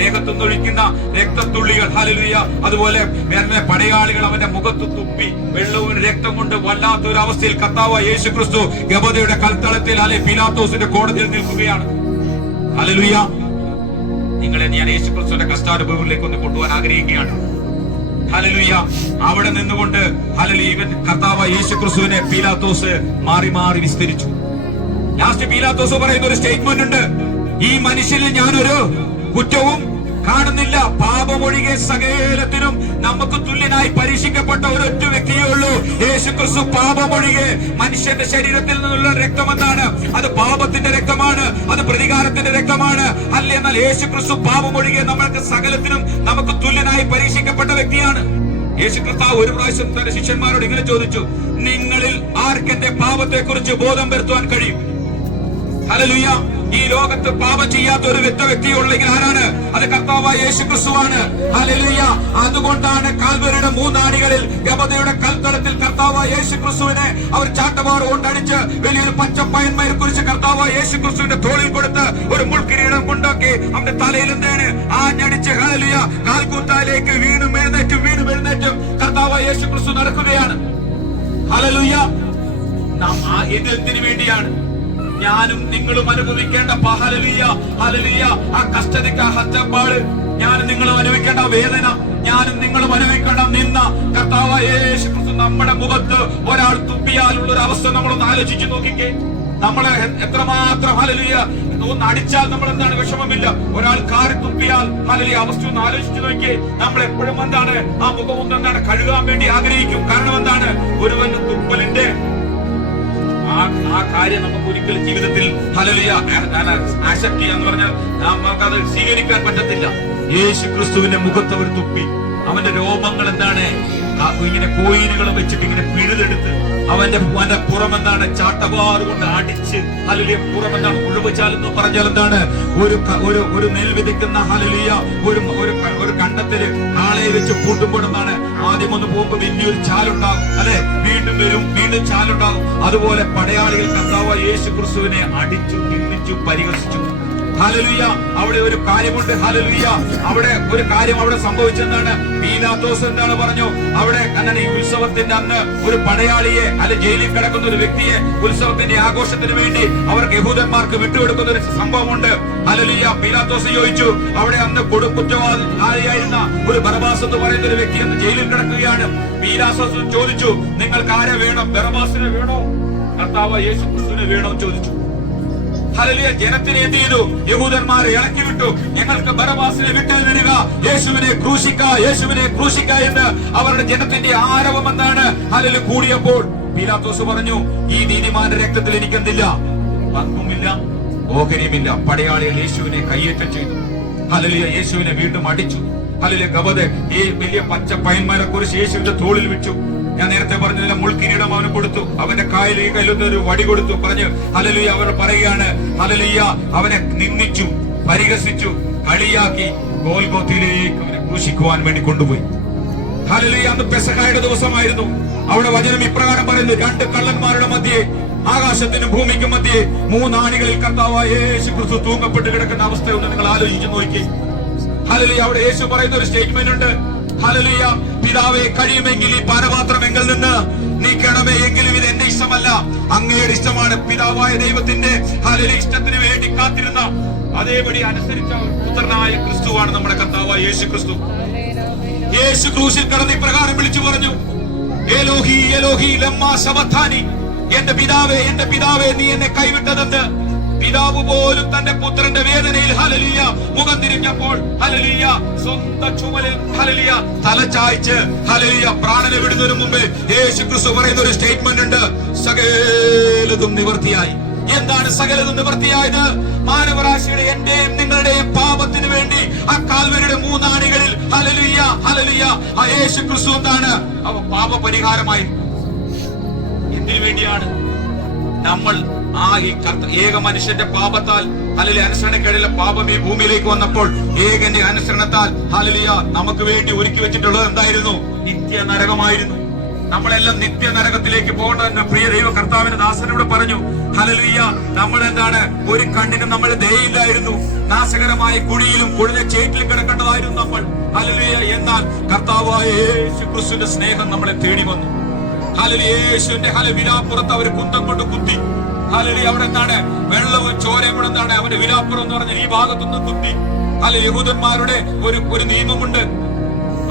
ദേഹത്തുനിന്നൊഴിക്കുന്ന രക്തത്തുള്ളികൾ, ഹല്ലേലൂയ. അതുപോലെ പടയാളികൾ അവന്റെ മുഖത്ത് തുപ്പി വെള്ളവും രക്തം കൊണ്ട് വല്ലാത്തൊരു അവസ്ഥയിൽ കർത്താവായ യേശു ക്രിസ്തു ഗബതയുടെ കൽത്തളത്തിൽ പീലാത്തോസിന്റെ കോടതിയിൽ നിൽക്കുകയാണ്. ഹല്ലേലൂയ. നിങ്ങളെ ഞാൻ യേശു ക്രിസ്തുവിന്റെ കഷ്ടാനുഭവങ്ങളിലേക്ക് ഒന്ന് കൊണ്ടുപോകാൻ ആഗ്രഹിക്കുകയാണ്. ഹല്ലേലൂയ. അവിടെ നിന്നുകൊണ്ട് ഹല്ലേലൂയ ഇവൻ കർത്താവായ യേശു ക്രിസ്തുവിനെ പീലാത്തോസ് മാറി മാറി വിസ്തരിച്ചു. ലാസ്റ്റ് പീലാത്തോസ് പറയുന്ന ഒരു സ്റ്റേറ്റ്മെന്റ് ഉണ്ട്: ഈ മനുഷ്യനിൽ ഞാനൊരു കുറ്റവും കാണുന്നില്ല. പാപമൊഴികെ സകലത്തിനും നമുക്ക് തുല്യനായി പരീക്ഷിക്കപ്പെട്ട ഒരൊറ്റ വ്യക്തിയേ ഉള്ളൂ, യേശു ക്രിസ്തു. പാപമൊഴികെ മനുഷ്യന്റെ ശരീരത്തിൽ നിന്നുള്ള രക്തം എന്താണ്? അത് പാപത്തിന്റെ രക്തമാണ്, അത് പ്രതികാരത്തിന്റെ രക്തമാണ്. അല്ല, എന്നാൽ യേശു ക്രിസ്തു പാപമൊഴികെ നമ്മൾക്ക് സകലത്തിനും നമുക്ക് തുല്യനായി പരീക്ഷിക്കപ്പെട്ട വ്യക്തിയാണ്. യേശു ക്രിസ്തു ഒരു പ്രാവശ്യം തന്റെ ശിഷ്യന്മാരോട് ഇങ്ങനെ ചോദിച്ചു: നിങ്ങളിൽ ആർക്കെന്റെ പാപത്തെ കുറിച്ച് ബോധം വരുത്തുവാൻ കഴിയും? ഹല്ലേലൂയ. ഈ ലോകത്ത് പാപം ചെയ്യാത്ത ഒരു വ്യക്തിയുള്ളെങ്കിൽ ആരാണ്? അത് കർത്താവായ യേശു ക്രിസ്തുവാണ്. ഹല്ലേലൂയ. അതുകൊണ്ടാണ് കാൽവരിയുടെ മൂന്നാടികളിൽ ഗബതയുടെ കൽത്തളത്തിൽ കർത്താവായ യേശു ക്രിസ്തുവിനെ അവർ ചാട്ടവാറ് കൊണ്ടടിച്ച് വലിയൊരു പച്ചപ്പയന്മയെ കുറിച്ച് കർത്താവായ യേശു ക്രിസ്തുവിന്റെ തോളിൽ കൊടുത്ത് ഒരു മുൾക്കിരീടം കൊണ്ടാക്കി അവന്റെ തലയിൽ എന്താണ് ആഞ്ഞടിച്ച് ഹല്ലേലൂയ കാൽകൂത്താലേക്ക് വീണും എഴുന്നേറ്റും കർത്താവായ യേശു ക്രിസ്തു നടക്കുകയാണ്. ഹല്ലേലൂയ. നാം എന്തിനു വേണ്ടിയാണ്? ഞാനും നിങ്ങളും അനുഭവിക്കേണ്ട ഹല്ലേലൂയ ഹല്ലേലൂയ ആ കഷ്ടതയ്ക്ക്, ആ ഹറ്റപ്പാട്, ഞാനും നിങ്ങളും അനുഭവിക്കേണ്ട വേദന, ഞാനും നിങ്ങളും അനുഭവിക്കേണ്ട നിന്ന കർത്താവായ യേശു ക്രിസ്തു നമ്മുടെ മുഖത്ത് ഒരാൾ തുപ്പിയാലുള്ള ഒരു അവസ്ഥ നമ്മളൊന്ന് ആലോചിച്ച് നോക്കിക്കേ. നമ്മളെ എത്രമാത്രം ഹല്ലേലൂയ ഒന്ന് അടിച്ചാൽ നമ്മൾ എന്താണ് വിഷമമില്ല. ഒരാൾ കാറി തുപ്പിയാൽ ഹല്ലേലൂയ അവസ്ഥ ഒന്ന് ആലോചിച്ച് നോക്കിയേ. നമ്മൾ എപ്പോഴും എന്താണ് ആ മുഖം ഒന്ന് എന്താണ് കഴുകാൻ വേണ്ടി ആഗ്രഹിക്കും. കാരണം എന്താണ്? ഒരുവന്റെ തുപ്പലിന്റെ ആ കാര്യം നമുക്ക് ഒരിക്കലും ജീവിതത്തിൽ ഹല്ലേലൂയ ആക്സെപ്റ്റ് ചെയ്യാന്ന് പറഞ്ഞാൽ നമുക്കത് സ്വീകരിക്കാൻ പറ്റത്തില്ല. യേശു ക്രിസ്തുവിന്റെ മുഖത്ത് അവർ തുപ്പി അവന്റെ രോമങ്ങൾ എന്താണ് ഇങ്ങനെ കോയിനുകൾ വെച്ചിട്ട് ഇങ്ങനെ പിഴുതെടുത്ത് അവന്റെ പുറമെന്താണ് ചാട്ടവാറ് കൊണ്ട് അടിച്ച് ഹല്ലേലൂയ പുറമെന്താണ് ഉഴവുചാലെന്ന് പറഞ്ഞാൽ എന്താണ് ഒരു നെൽ വിതയ്ക്കുന്ന ഹല്ലേലൂയ ഒരു കണ്ടത്തില് കാളയെ വെച്ച് പൂട്ടുമ്പോൾ എന്താണ് ആദ്യം ഒന്ന് പോകുമ്പോ വലിയൊരു ചാലുണ്ടാകും, അല്ലെ? വീണ്ടും വരും, വീണ്ടും ചാലുണ്ടാകും. അതുപോലെ പടയാളികൾ കർത്താവായ യേശു ക്രിസ്തുവിനെ അടിച്ചു, നിന്ദിച്ചു, പരിഹസിച്ചു. ഹല്ലേലൂയ. അവിടെ ഒരു കാര്യമുണ്ട്. ഹല്ലേലൂയ. അവിടെ ഒരു കാര്യം അവിടെ സംഭവിച്ചെന്താണ്? പീലാത്തോസ് എന്താണ് പറഞ്ഞു? അവിടെ അങ്ങനെ ഈ ഉത്സവത്തിന്റെ അന്ന് ഒരു പടയാളിയെ അല്ലെ ജയിലിൽ കിടക്കുന്ന ഒരു വ്യക്തിയെ ഉത്സവത്തിന്റെ ആഘോഷത്തിന് വേണ്ടി അവർക്ക് യഹൂദന്മാർക്ക് വിട്ടുകൊടുക്കുന്ന ഒരു സംഭവമുണ്ട്. ഹല്ലേലൂയ. പീലാത്തോസ് ചോദിച്ചു, അവിടെ അന്ന് കൊടുക്കുറ്റവാളിയായിരുന്ന ഒരു ബറബാസ് എന്ന് പറയുന്ന ഒരു വ്യക്തി അന്ന് ജയിലിൽ കിടക്കുകയാണ്. പീലാത്തോസ് ചോദിച്ചു, നിങ്ങൾക്ക് ആരെ വേണം? ബറബാസിനെ വേണോ, കർത്താവ് യേശു ക്രിസ്തുവിനെ വേണോ ചോദിച്ചു. ഹല്ലേലൂയ. ജനത്തിനെ എന്ത് ചെയ്തു? യഹൂദന്മാരെ ഇളക്കി വിട്ടു. ഞങ്ങൾക്ക് ബറബാസിനെ വിട്ടു തരിക, യേശുവിനെ ക്രൂശിക്ക എന്ന് അവരുടെ ജനത്തിന്റെ ആരവം എന്താണ് ഹല്ലേലൂയ കൂടിയപ്പോൾ പീലാത്തോസ് പറഞ്ഞു, ഈ നീതിമാന്റെ രക്തത്തിൽ എനിക്കെന്തില്ല? പങ്കുമില്ല, ഓഹരിയുമില്ല. പടയാളികൾ യേശുവിനെ കയ്യേറ്റം ചെയ്തു. ഹല്ലേലൂയ. യേശുവിനെ വീണ്ടും അടിച്ചു. ഹല്ലേലൂയ. ഗബത ഈ വലിയ പച്ച പയന്മാരെ കുറിച്ച് യേശുവിന്റെ തോളിൽ വെച്ചു. ഞാൻ നേരത്തെ പറഞ്ഞില്ല, മുൾക്കിരീടം അവന് കൊടുത്തു, അവന്റെ കയ്യിലൊന്ന് ഒരു വടി കൊടുത്തു, പറഞ്ഞു ഹല്ലേലൂയ. അവർ പറയുകയാണ് ഹല്ലേലൂയ, അവനെ നിന്ദിച്ചു, പരിഹസിച്ചു, കളിയാക്കി ഗോൽഗോഥയിലേക്ക് അവനെ ക്രൂശിക്കുവാൻ വേണ്ടി കൊണ്ടുപോയി. ഹല്ലേലൂയ. അന്ന് പെസഹയുടെ ദിവസമായിരുന്നു. അവിടെ വചനം ഇപ്രകാരം പറയുന്നു, രണ്ട് കള്ളന്മാരുടെ മധ്യേ, ആകാശത്തിനും ഭൂമിക്കും മധ്യേ 3 ആണികളിൽ കർത്താവായ യേശു ക്രിസ്തു തൂങ്ങപ്പെട്ട് കിടക്കുന്ന അവസ്ഥയൊന്ന് നിങ്ങൾ ആലോചിച്ചു നോക്കി. ഹല്ലേലൂയ. അവിടെ യേശു പറയുന്ന ഒരു സ്റ്റേറ്റ്മെന്റ് ഉണ്ട്. ഹല്ലേലൂയ. പിതാവേ, കഴിയുമെങ്കിൽ ഈ പാനപാത്രം എങ്കിൽ നിന്ന് നീക്കണമേ, എങ്കിലും ഇത് എന്റെ ഇഷ്ടമല്ല, അങ്ങയുടെ ഇഷ്ടമാണ്. പിതാവായ ദൈവത്തിന്റെ ഹല്ലേലൂയ ഇഷ്ടത്തിന് വേണ്ടി കാത്തിരുന്ന, അതേപടി അനുസരിച്ച പുത്രനായ ക്രിസ്തുവാണ് നമ്മുടെ കർത്താവായ യേശു ക്രിസ്തു. യേശു ക്രൂശിൽ കടന്ന് ഇപ്രകാരം വിളിച്ചു പറഞ്ഞു, എലോഹി എലോഹി ലമ്മാ ശബത്താനി, എന്റെ പിതാവേ നീ എന്നെ കൈവിട്ടതെന്ന്. പിതാവ് പോലും തന്റെ പുത്രന്റെ വേദനയിൽ ഹല്ലേലൂയ മുഖം തിരിഞ്ഞപ്പോൾ ഹല്ലേലൂയ സ്വന്തം ചുമലിൽ ഹല്ലേലൂയ തലചായ്ച്ച് ഹല്ലേലൂയ പ്രാണനെ വിടുന്നതിന് മുമ്പ് യേശു ക്രിസ്തു പറയുന്ന ഒരു സ്റ്റേറ്റ്മെന്റ് ഉണ്ട്, സകലതും നിവൃത്തിയായി. എന്താണ് സകലതും നിവൃത്തിയായത്? മാനവരാശിയുടെ എന്റെയും നിങ്ങളുടെയും പാപത്തിന് വേണ്ടി ആ കാൽവരിയുടെ 3 ആണികളിൽ ഹല്ലേലൂയ ഹല്ലേലൂയ ആ യേശു ക്രിസ്തു എന്താണ്? അവ പാപ പരിഹാരമായി. എന്തിനു വേണ്ടിയാണ്? നമ്മൾ ആ ഏക മനുഷ്യന്റെ പാപത്താൽ ഹല്ലേലൂയ അനുസരണക്കേടിലെ പാപം ഈ ഭൂമിയിലേക്ക് വന്നപ്പോൾ ഏകന്റെ അനുസരണത്താൽ ഹല്ലേലൂയ നമുക്ക് വേണ്ടി ഒരുക്കി വെച്ചിട്ടുള്ളത് എന്തായിരുന്നു? നിത്യ നരകമായിരുന്നു. നമ്മളെല്ലാം നിത്യ നരകത്തിലേക്ക് പോകേണ്ട പ്രിയ ദൈവ കർത്താവിന്റെ ദാസനോട് പറഞ്ഞു ഹല്ലേലൂയ. നമ്മൾ എന്താണ്? ഒരു കണ്ണിനും നമ്മൾ ദയയില്ലായിരുന്നു, നാശകരമായ കുഴിയിലും കുഴിഞ്ഞ ചേറ്റിലും കിടക്കേണ്ടതായിരുന്നു നമ്മൾ. ഹല്ലേലൂയ. എന്നാൽ കർത്താവായ യേശു ക്രിസ്തുവിന്റെ സ്നേഹം നമ്മളെ തേടി വന്നു. ഹല്ലേലൂയ. യേശുവിന്റെ വിലാപ്പുറത്ത് അവർ കുന്തം കൊണ്ട് കുത്തി. ഹല്ലേലൂയ. അവിടെ എന്താണ്? വെള്ളവും ചോരയും കൂടെ എന്താണ്? അവന്റെ വിലാപ്പുറം എന്ന് പറഞ്ഞ ഈ ഭാഗത്തുനിന്ന് കുത്തി. ഹല്ലേലൂയ. യഹൂദന്മാരുടെ ഒരു നിയമമുണ്ട്.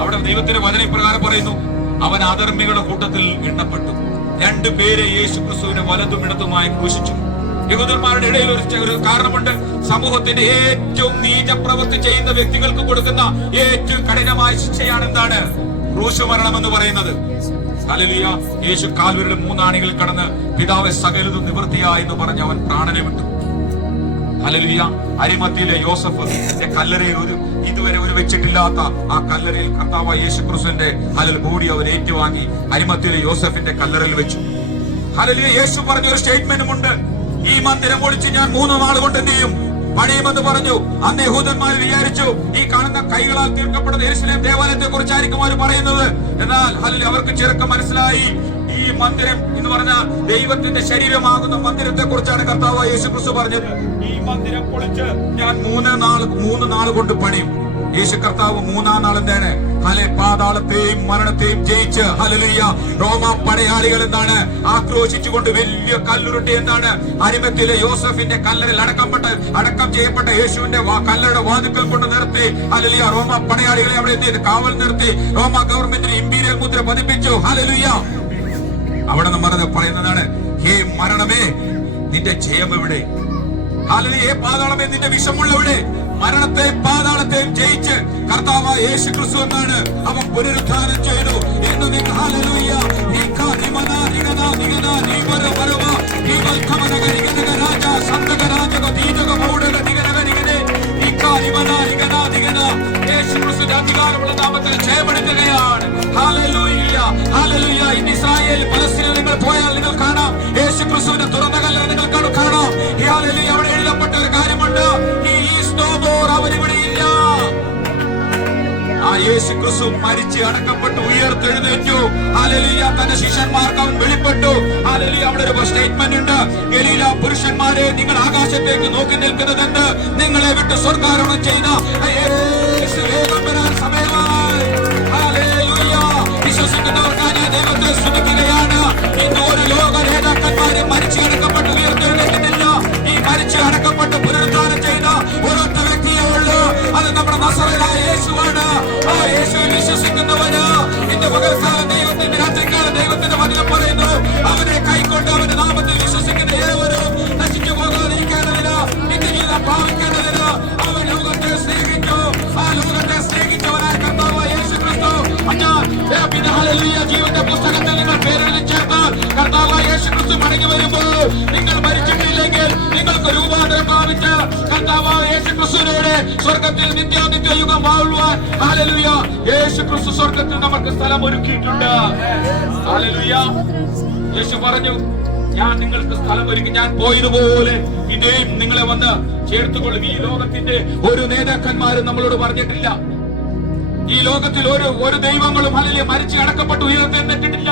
അവിടെ ദൈവത്തിന്റെ വചനം ഇപ്രകാരം പറയുന്നു, അവൻ അധർമ്മികളുടെ കൂട്ടത്തിൽ എണ്ണപ്പെട്ടു. 2 പേരെ യേശു ക്രിസ്തുവിനെ വലതും ഇടത്തുമായി ക്രൂശിച്ചു. യഹൂദന്മാരുടെ ഇടയിൽ ഒരു കാരണമുണ്ട്. സമൂഹത്തിന്റെ ഏറ്റവും നീച പ്രവൃത്തി ചെയ്യുന്ന വ്യക്തികൾക്ക് കൊടുക്കുന്ന ഏറ്റവും കഠിനമായ ശിക്ഷയാണ് എന്താണ്? ക്രൂശുമരണം എന്ന് പറയുന്നത്. ഹല്ലേലൂയ. യേശു കാൽവരിയുടെ 3 ആണികളിൽ കടന്ന് പിതാവേ സകലതും നിവൃത്തിയായി എന്ന് പറഞ്ഞ് അവൻ പ്രാണനെ വിട്ടു. ഹല്ലേലൂയ. അരിമത്തിയിലെ യോസഫ് കല്ലറയിൽ ഇതുവരെ വെച്ചിട്ടില്ലാത്ത ആ കല്ലറയിൽ കർത്താവായ യേശു ക്രിസ്തുവിന്റെ ബോഡി അവൻ ഏറ്റുവാങ്ങി അരിമത്തിയിലെ യോസഫിന്റെ കല്ലറയിൽ വെച്ചു. ഹല്ലേലൂയ. യേശു പറഞ്ഞ ഒരു സ്റ്റേറ്റ്മെന്റും ഉണ്ട്, ഈ മന്ദിരം പൊളിച്ച് ഞാൻ 3 നാൾ കൊണ്ട് എന്ത് ചെയ്യും? പണിയുമെന്ന് പറഞ്ഞു. അന്ന് യഹൂദന്മാർ വിചാരിച്ചു ഈ കാണുന്ന കൈകളാൽ തീർക്കപ്പെടുന്ന യെരുശലേം ദേവാലയത്തെ കുറിച്ചായിരിക്കും അവർ പറയുന്നത്. എന്നാൽ ഹല്ലേലൂയ അവർക്ക് ചെറുക്കം മനസ്സിലായി, ഈ മന്ദിരം എന്ന് പറഞ്ഞാൽ ദൈവത്തിന്റെ ശരീരമാകുന്ന മന്ദിരത്തെ കുറിച്ചാണ് കർത്താവായ യേശു ക്രിസ്തു പറഞ്ഞത്. ഈ മന്ദിരം പൊളിച്ച് ഞാൻ 3 നാൾ കൊണ്ട് പണിയും. യേശു കർത്താവ് 3-ാം നാൾ എന്താണ്? പാതാളത്തെയും മരണത്തെയും ജയിച്ച് ഹല്ലേലൂയ റോമ പടയാളികൾ എന്താണ് ആക്രോശിച്ചുകൊണ്ട് വലിയ കല്ലുരുട്ടി എന്താണ് അരിമത്തിലെ യോസഫിന്റെ കല്ലറിൽ അടക്കം ചെയ്യപ്പെട്ട യേശുവിന്റെ കല്ലറയുടെ വാതിൽക്കൽ കൊണ്ട് നിർത്തി. ഹല്ലേലൂയ റോമ പടയാളികളെ അവിടെ കാവൽ നിർത്തി. റോമ ഗവൺമെന്റിന് ഇമ്പീരിയൽ മുദ്ര പതിപ്പിച്ചു. ഹല്ലേലൂയ. അവിടെ നമ്മൾ പറയുന്നതാണ്, ഹേ മരണമേ നിന്റെ ജയം എവിടെ? ഹല്ലേലൂയ. പാതാളമേ നിന്റെ വിഷമുള്ളവിടെ? മരണത്തെ പാതാളത്തെയും ജയിച്ച് കർത്താവായ യേശു ക്രിസ്തു എന്നാണ് അവൻ പുനരുദ്ധാനം ചെയ്തു എന്ന് നിങ്ങൾ ഹല്ലേലൂയ. യേശു ക്രിസ്തുവിന്റെ അധികാരമുള്ള നാമത്തിൽ ജയമെടുക്കുകയാണ്. Hallelujah hallelujah. ഇന്ന് ഇസ്രായേൽ പലസ്തീനിൽ നിങ്ങൾ പോയാൽ നിങ്ങൾ കാണാം യേശു ക്രിസ്തുവിന്റെ തുറന്ന കല്ലറ നിങ്ങൾ കാണാം. ഹല്ലേലൂയ. അവിടെ എഴുതപ്പെട്ട ഒരു കാര്യമുണ്ട്, അവരിവിടെയില്ല. ആ യേശു ക്രിസ്തു മരിച്ച് അടക്കപ്പെട്ടു ഉയർത്തെഴുന്നേറ്റു. ഹല്ലേലൂയ. തന്റെ ശിഷ്യന്മാർക്ക് അവൻ വെളിപ്പെട്ടു. ഹല്ലേലൂയ. അവിടെ ഒരു സ്റ്റേറ്റ്മെന്റ് ഉണ്ട്, ഗലീല പുരുഷന്മാരെ നിങ്ങൾ ആകാശത്തേക്ക് നോക്കി നിൽക്കുന്നതെന്ന് നിങ്ങളെ വിട്ട് സ്വർഗ്ഗാരോഹണം ചെയ്ത യേശു വേഗം വരാൻ സമയമായി. ഹല്ലേലൂയ. വിശ്വസിക്കുന്നവർക്കാണ് ദൈവത്തെ സ്തുതിക്കുകയാണ്. ഇന്ന് ഒരു ലോക നേതാക്കന്മാരെ മരിച്ച് അടക്കപ്പെട്ട് ഉയർത്തെഴുന്നേറ്റിട്ടില്ല. ഈ മരിച്ച് അടക്കപ്പെട്ട് പുനരുദ്ധാനം ചെയ്ത ഒരൊറ്റ വ്യക്തിയേ ഉള്ളൂ, അത് നമ്മുടെ നസറേനായ യേശുവാണ്. ആ യേശുവിൽ വിശ്വസിക്കുന്നവന് ഇന്ന് പകൽക്കാലം ദൈവത്തിന്റെ രാത്രിക്കാലം ദൈവത്തിന്റെ വചനം പറയുന്നു, അവനെ കൈക്കൊണ്ട് അവന്റെ നാമത്തിൽ വിശ്വസിക്കുന്ന ഏവരും നശിച്ചു പോകാതിരിക്കേണ്ടതില്ല, നിത്യജീവിതം പ്രാപിക്കേണ്ടതില്ല. അവൻ ലോകത്തെ സ്നേഹിച്ചു. ആ ലോകത്തെ സ്നേഹിച്ചവനായ കർത്താവായ യേശു ക്രിസ്തു പിന്നെ ഹല്ലേലൂയ ജീവന്റെ പുസ്തകത്തിൽ നിങ്ങൾ പേരെഴുതി ചേർത്താൽ കർത്താവായ യേശു ക്രിസ്തു മടങ്ങി വരുമ്പോൾ നിങ്ങൾ മരിച്ചിട്ടില്ലെങ്കിൽ നിങ്ങൾക്ക് രൂപാന്തരം പ്രാപിച്ച് കർത്താവായ യേശു ക്രിസ്തുവിനോട് സ്വർഗത്തിൽ നിത്യാനിത്യം നിത്യയുഗം വാഴുവാൻ ഹല്ലേലൂയ യേശു ക്രിസ്തു സ്വർഗ്ഗത്തിൽ നമുക്ക് സ്ഥലം ഒരുക്കിയിട്ടുണ്ട്. ഹല്ലേലൂയ. യേശു പറഞ്ഞു, ഞാൻ നിങ്ങൾക്ക് സ്ഥലം ഒരുക്കി, ഞാൻ പോയതുപോലെ പിന്നെയും നിങ്ങളെ വന്ന് ചേർത്തുകൊള്ളും. ഈ ലോകത്തിന്റെ ഒരു നേതാക്കന്മാരും നമ്മളോട് പറഞ്ഞിട്ടില്ല. ഈ ലോകത്തിൽ ഒരു ദൈവങ്ങളും ഹല്ലേലൂയ മരിച്ച് അടക്കപ്പെട്ടു ഉയർത്തെഴുന്നേറ്റിട്ടില്ല.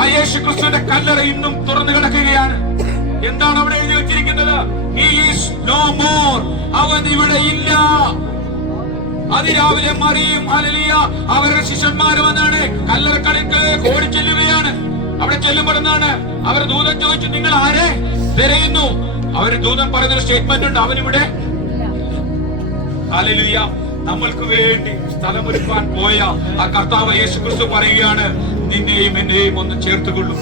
ആ യേശു ക്രിസ്തുവിന്റെ കല്ലറ ഇന്നും തുറന്നു കിടക്കുകയാണ്. എന്താണ് അവിടെ എഴുതി വെച്ചിരിക്കുന്നത്? He is no more. അവൻ ഇവിടെ ഇല്ല. അതിരാവിലെ മറിയും ഹല്ലേലൂയ അവരുടെ ശിഷ്യന്മാരും എന്നാണ് കല്ലറക്കടയ്ക്ക് ഓടി ചെല്ലുകയാണ്. അവിടെ ചെല്ലുമ്പോൾ എന്താണ് അവർ ദൂതൻ ചോദിച്ചു, നിങ്ങൾ ആരെ തിരയുന്നു? അവര് ദൂതൻ പറയുന്നൊരു സ്റ്റേറ്റ്മെന്റ് ഉണ്ട്, അവനിവിടെ. ഹല്ലേലൂയ. നമ്മൾക്ക് വേണ്ടി സ്ഥലമൊരുക്കാൻ പോയ ആ കർത്താവ് യേശു ക്രിസ്തു പറയുകയാണ്, നിന്നെയും എന്നെയും ഒന്ന് ചേർത്തുകൊള്ളും.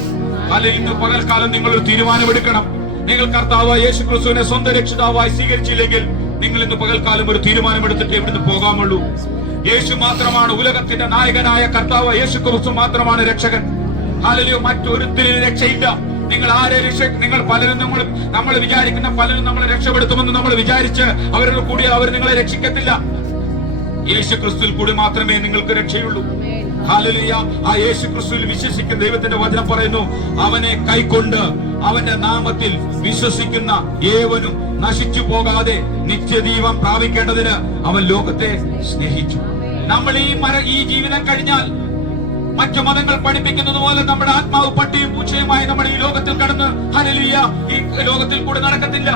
അല്ലെങ്കിൽ ഇന്ന് പകൽക്കാലം നിങ്ങളൊരു തീരുമാനമെടുക്കണം. നിങ്ങൾ കർത്താവ് യേശു ക്രിസ്തുവിനെ സ്വന്തം രക്ഷിതാവായി സ്വീകരിച്ചില്ലെങ്കിൽ നിങ്ങൾ ഇന്ന് പകൽക്കാലം ഒരു തീരുമാനമെടുത്തിട്ട് ഇവിടുന്ന് പോകാമുള്ളൂ. യേശു മാത്രമാണ് ഉലകത്തിന്റെ നായകനായ കർത്താവ്. യേശു ക്രിസ്തു മാത്രമാണ് രക്ഷകൻ. ഹല്ലേലൂയ. മറ്റൊരുത്തിനും രക്ഷയില്ല. നിങ്ങൾ ആരെ നിങ്ങൾ പലരും നമ്മൾ വിചാരിക്കുന്ന പലരും നമ്മളെ രക്ഷപ്പെടുത്തുമെന്ന് നമ്മൾ വിചാരിച്ച് അവരോട് കൂടിയാൽ അവർ നിങ്ങളെ രക്ഷിക്കത്തില്ല. യേശു ക്രിസ്തുവിൽ കൂടി മാത്രമേ നിങ്ങൾക്ക് രക്ഷയുള്ളൂ. ഹല്ലേലൂയ. ആ യേശു ക്രിസ്തുവിൽ വിശ്വസിക്കുന്ന ദൈവത്തിന്റെ വചനം പറയുന്നു, അവനെ കൈക്കൊണ്ട് അവന്റെ നാമത്തിൽ വിശ്വസിക്കുന്ന ഏവനും നശിച്ചു പോകാതെ നിത്യജീവൻ പ്രാപിക്കേണ്ടതിന് അവൻ ലോകത്തെ സ്നേഹിച്ചു. നമ്മൾ ഈ ജീവിതം കഴിഞ്ഞാൽ മറ്റു മതങ്ങൾ പഠിപ്പിക്കുന്നത് പോലെ നമ്മുടെ ആത്മാവ് പട്ടിയും പൂച്ചയുമായി നമ്മൾ ഈ ലോകത്തിൽ കടന്ന് ഹല്ലേലൂയ ഈ ലോകത്തിൽ കൂടെ നടക്കത്തില്ല.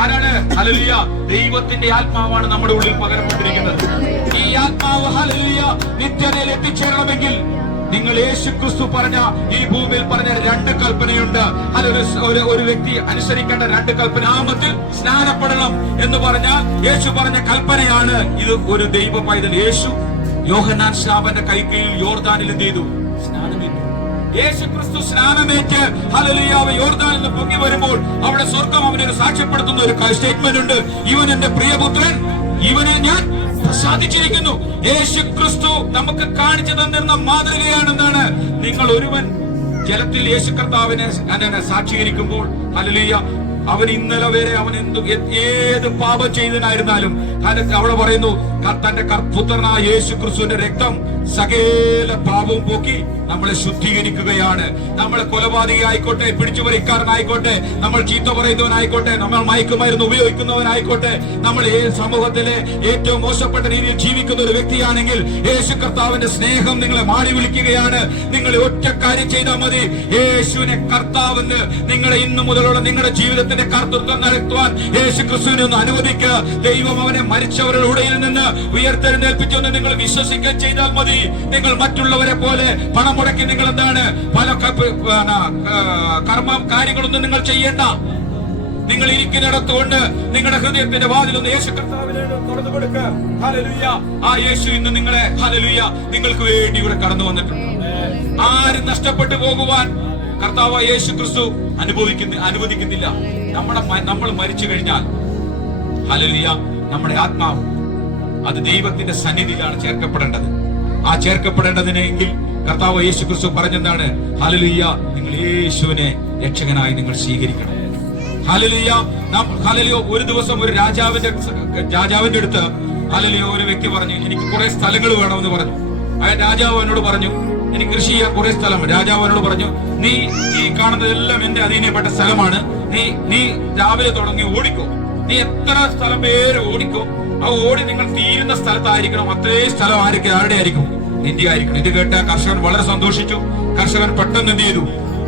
ആരാണ്? ഹല്ലേലൂയ ദൈവത്തിന്റെ ആത്മാവാണ് നമ്മുടെ ഉള്ളിൽ പകരപ്പെട്ടിരിക്കുന്നത്. ഈ ആത്മാവ് ഹല്ലേലൂയ നിത്യതയിൽ എത്തിച്ചേരണമെങ്കിൽ നിങ്ങൾ യേശു ക്രിസ്തു പറഞ്ഞ ഈ ഭൂമിയിൽ പറഞ്ഞ 2 കൽപ്പനയുണ്ട്. ഒരു വ്യക്തി അനുസരിക്കേണ്ട 2 കൽപ്പന. നാമത്തിൽ സ്നാനപ്പെടണം എന്ന് പറഞ്ഞാൽ യേശു പറഞ്ഞ കൽപ്പനയാണ് ഇത്. ഒരു ദൈവ പൈതൽ യേശു യോഹന്നാൻ സ്നാപന്റെ കൈക്കീഴിൽ യോർദാനിൽ എന്ത് ചെയ്തു? സ്നാനമേറ്റു. യേശു ക്രിസ്തു സ്നാനമേറ്റ് ഹല്ലേലൂയ യോർദാനിൽ നിന്ന് പൊങ്ങി വരുമ്പോൾ അവിടെ സ്വർഗം അവനൊരു സാക്ഷ്യപ്പെടുത്തുന്ന ഒരു സ്റ്റേറ്റ്മെന്റ് ഉണ്ട്, ഇവൻ എന്റെ പ്രിയപുത്രൻ, ഇവനെ ഞാൻ പ്രസാദിച്ചിരിക്കുന്നു. യേശു ക്രിസ്തു നമുക്ക് കാണിച്ചു തന്നിരുന്ന മാതൃകയാണെന്നാണ്. നിങ്ങൾ ഒരുവൻ ജലത്തിൽ യേശു കർത്താവിനെ സാക്ഷീകരിക്കുമ്പോൾ ഹല്ലേലൂയ അവൻ ഇന്നലെ വരെ അവൻ ഏത് പാപം ചെയ്തനായിരുന്നാലും അവളെ പറയുന്നു, തന്റെ പുത്രനായ യേശു ക്രിസ്തുവിന്റെ രക്തം സകല പാപവും പോക്കി നമ്മളെ ശുദ്ധീകരിക്കുകയാണ്. നമ്മൾ കൊലപാതകയായിക്കോട്ടെ, പിടിച്ചുപറിക്കാരനായിക്കോട്ടെ, നമ്മൾ ചീത്ത പറയുന്നവനായിക്കോട്ടെ, നമ്മൾ മയക്കുമരുന്ന് ഉപയോഗിക്കുന്നവനായിക്കോട്ടെ, നമ്മൾ സമൂഹത്തിലെ ഏറ്റവും മോശപ്പെട്ട രീതിയിൽ ജീവിക്കുന്ന ഒരു വ്യക്തിയാണെങ്കിൽ യേശു കർത്താവിന്റെ സ്നേഹം നിങ്ങളെ മാടി വിളിക്കുകയാണ്. നിങ്ങൾ ഒറ്റ കാര്യം ചെയ്താൽ മതി, യേശുവിനെ കർത്താവെന്ന് നിങ്ങളെ ഇന്നു മുതലുള്ള നിങ്ങളുടെ ജീവിതത്തിന്റെ കർത്തൃത്വം നടത്തുവാൻ യേശു ക്രിസ്തുവിനെ ഒന്ന് അനുവദിക്കുക. ദൈവം അവനെ മരിച്ചവരുടെ ഉടയിൽ നിന്ന് ഉയർത്തെഴുന്നേൽപ്പിച്ചെന്ന് നിങ്ങൾ വിശ്വസിക്കുക ചെയ്താൽ മതി. നിങ്ങൾ മറ്റുള്ളവരെ പോലെ പണം മുടക്കി നിങ്ങൾ എന്താണ് പല കാര്യങ്ങളൊന്നും നിങ്ങൾ ചെയ്യേണ്ട. നിങ്ങൾ ഇരിക്കുന്നിടത്തുകൊണ്ട് നിങ്ങളുടെ ഹൃദയത്തിന്റെ വാതിലൊന്ന് യേശു കർത്താവിനെ തുറന്നു കൊടുക്കുക. ഹല്ലേലൂയ. ആ യേശു ഇന്ന് നിങ്ങളെ ഹല്ലേലൂയ നിങ്ങൾക്ക് വേണ്ടി ഇവിടെ കടന്നു വന്നിട്ടുണ്ട്. ആരും നഷ്ടപ്പെട്ടു പോകുവാൻ കർത്താവ് യേശു ക്രിസ്തു അനുവദിക്കുന്നില്ല. നമ്മൾ മരിച്ചു കഴിഞ്ഞാൽ ഹല്ലേലൂയ നമ്മുടെ ആത്മാവ് അത് ദൈവത്തിന്റെ സന്നിധിയിലാണ് ചേർക്കപ്പെടേണ്ടത്. ആ ചേർക്കപ്പെടേണ്ടതിനെങ്കിൽ കർത്താവ് യേശു ക്രിസ്തു പറഞ്ഞെന്താണ്? ഹല്ലേലൂയ നിങ്ങൾ യേശുവിനെ രക്ഷകനായി നിങ്ങൾ സ്വീകരിക്കണം. ഹല്ലേലൂയ. ഹല്ലേലൂയ. ഒരു ദിവസം ഒരു രാജാവിന്റെ അടുത്ത് ഹല്ലേലൂയ ഒരു വ്യക്തി പറഞ്ഞു, എനിക്ക് കുറെ സ്ഥലങ്ങൾ വേണമെന്ന് പറഞ്ഞു. രാജാവ് അവനോട് പറഞ്ഞു, എനിക്ക് കൃഷി ചെയ്യാൻ കുറെ സ്ഥലം. രാജാവ് അവനോട് പറഞ്ഞു, നീ ഈ കാണുന്നതെല്ലാം എന്റെ അധീനപ്പെട്ട സ്ഥലമാണ്. നീ രാവിലെ തുടങ്ങി ഓടിക്കോ. നീ എത്ര സ്ഥലം പേര് ഓടിക്കോ. ആ ഓടി നിങ്ങൾ തീരുന്ന സ്ഥലത്തായിരിക്കണം. അത്രയും സ്ഥലം ആരുടെ ആയിരിക്കും? നിന്റെ ആയിരിക്കണം. ഇത് കേട്ട കർഷകൻ വളരെ സന്തോഷിച്ചു. കർഷകൻ പെട്ടെന്ന് എന്ത് ചെയ്തു?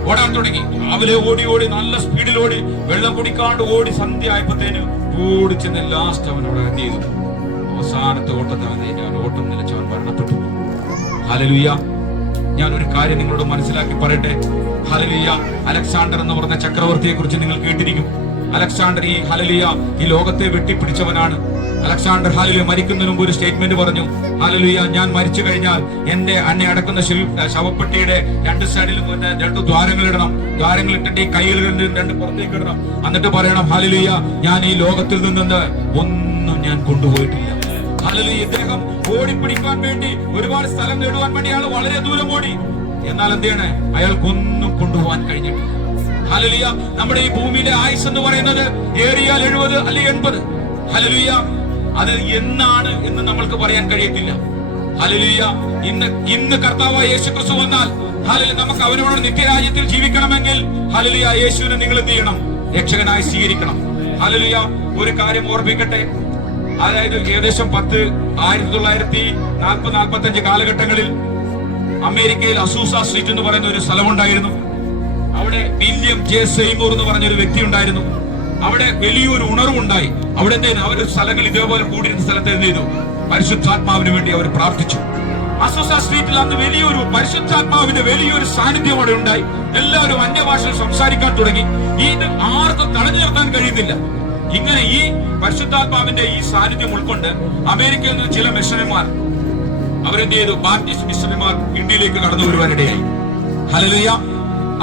ഓടാൻ തുടങ്ങി. രാവിലെ ഓടി നല്ല സ്പീഡിൽ ഓടി, വെള്ളം കുടിക്കാണ്ട് ഓടി, സന്ധ്യ ആയപ്പോഴത്തേന് ഓടിച്ചെന്ന് ലാസ്റ്റ് അവനോട് എന്ത് ചെയ്തു? അവസാനത്തെ ഓട്ടം നിലച്ചവൻ മരണപ്പെട്ടു. ഹല്ലേലൂയ. ഞാൻ ഒരു കാര്യം നിങ്ങളോട് മനസ്സിലാക്കി പറയട്ടെ. ഹല്ലേലൂയ. അലക്സാണ്ടർ എന്ന് പറഞ്ഞ ചക്രവർത്തിയെ കുറിച്ച് നിങ്ങൾ കേട്ടിരിക്കും. അലക്സാണ്ടർ ഈ ലോകത്തെ വെട്ടിപ്പിടിച്ചവനാണ്. അലക്സാണ്ടർ ഹല്ലേലൂയ മരിക്കുന്നതിന് മുമ്പ് ഒരു സ്റ്റേറ്റ്മെന്റ് പറഞ്ഞു, ഹല്ലേലൂയ ഞാൻ മരിച്ചു കഴിഞ്ഞാൽ എന്നെ അടക്കുന്ന ശവപ്പെട്ടിയുടെ 2 സൈഡിലും 2 ദ്വാരങ്ങളിടണം. ദ്വാരങ്ങളിട്ടിട്ട് ഈ കൈകളിൽ 2 പുറത്തേക്ക് ഇടണം. എന്നിട്ട് പറയണം, ഹല്ലേലൂയ ഞാൻ ഈ ലോകത്തിൽ നിന്ന് ഒന്നും ഞാൻ കൊണ്ടുപോയിട്ടില്ല. ഹല്ലേലൂയ. ഇദ്ദേഹം ഓടിപ്പിടിക്കാൻ വേണ്ടി ഒരുപാട് സ്ഥലം നേടുവാൻ വേണ്ടി അയാൾ വളരെ ദൂരം ഓടി. എന്നാൽ എന്താണ്? അയാൾക്കൊന്നും കൊണ്ടുപോകാൻ കഴിഞ്ഞിട്ടില്ല. ഹല്ലേലൂയ. നമ്മുടെ ഈ ഭൂമിയിലെ ആയുസ് എന്ന് പറയുന്നത് ഏറിയാൽ 70 അല്ലെങ്കിൽ 80. ഹല്ലേലൂയ. അത് എന്നാണ് എന്ന് നമ്മൾക്ക് പറയാൻ കഴിയത്തില്ല. ഹല്ലേലൂയ. ഇന്ന് കർത്താവായ യേശുക്രിസ്തു വന്നാൽ ഹല്ലേലൂയ നമുക്ക് അവനോട് നിത്യരാജ്യത്തിൽ ജീവിക്കണമെങ്കിൽ ഹല്ലേലൂയ യേശുവിനെ നിങ്ങൾ എന്ത് ചെയ്യണം? രക്ഷകനായി സ്വീകരിക്കണം. ഹല്ലേലൂയ. ഒരു കാര്യം ഓർമ്മിക്കട്ടെ, അതായത് ഏകദേശം 1940-45 കാലഘട്ടങ്ങളിൽ അമേരിക്കയിൽ അസൂസ സ്ട്രീറ്റ് എന്ന് പറയുന്ന ഒരു സ്ഥലമുണ്ടായിരുന്നു. അവിടെ വില്യം ജെ സെയ്മൂർ എന്ന് പറഞ്ഞൊരു വ്യക്തി ഉണ്ടായിരുന്നു. അവിടെ വലിയൊരു ഉണർവുണ്ടായി. അവിടെ അവർ സ്ഥലങ്ങൾ ഇതേപോലെ കൂടിയിരുന്ന സ്ഥലത്ത് എന്ത് ചെയ്തു? പരിശുദ്ധാത്മാവിന് വേണ്ടി അവർ പ്രാർത്ഥിച്ചു. അസൂസ സ്ട്രീറ്റിൽ അന്ന് വലിയൊരു പരിശുദ്ധാത്മാവിന്റെ വലിയൊരു സാന്നിധ്യം അവിടെ ഉണ്ടായി. എല്ലാവരും അന്യഭാഷയിൽ സംസാരിക്കാൻ തുടങ്ങി. ഇത് ആർക്കും തടഞ്ഞു നിർത്താൻ കഴിയുന്നില്ല. ഇങ്ങനെ ഈ പരിശുദ്ധാത്മാവിന്റെ ഈ സാന്നിധ്യം ഉൾക്കൊണ്ട് അമേരിക്കയിൽ നിന്ന് ചില മിഷണറിമാർ അവരെന്ത് ചെയ്തു? ബാപ്റ്റിസ്റ്റ് മിഷണറിമാർ ഇന്ത്യയിലേക്ക് കടന്നു വരുവാനിടയായി. ഹല്ലേലൂയ.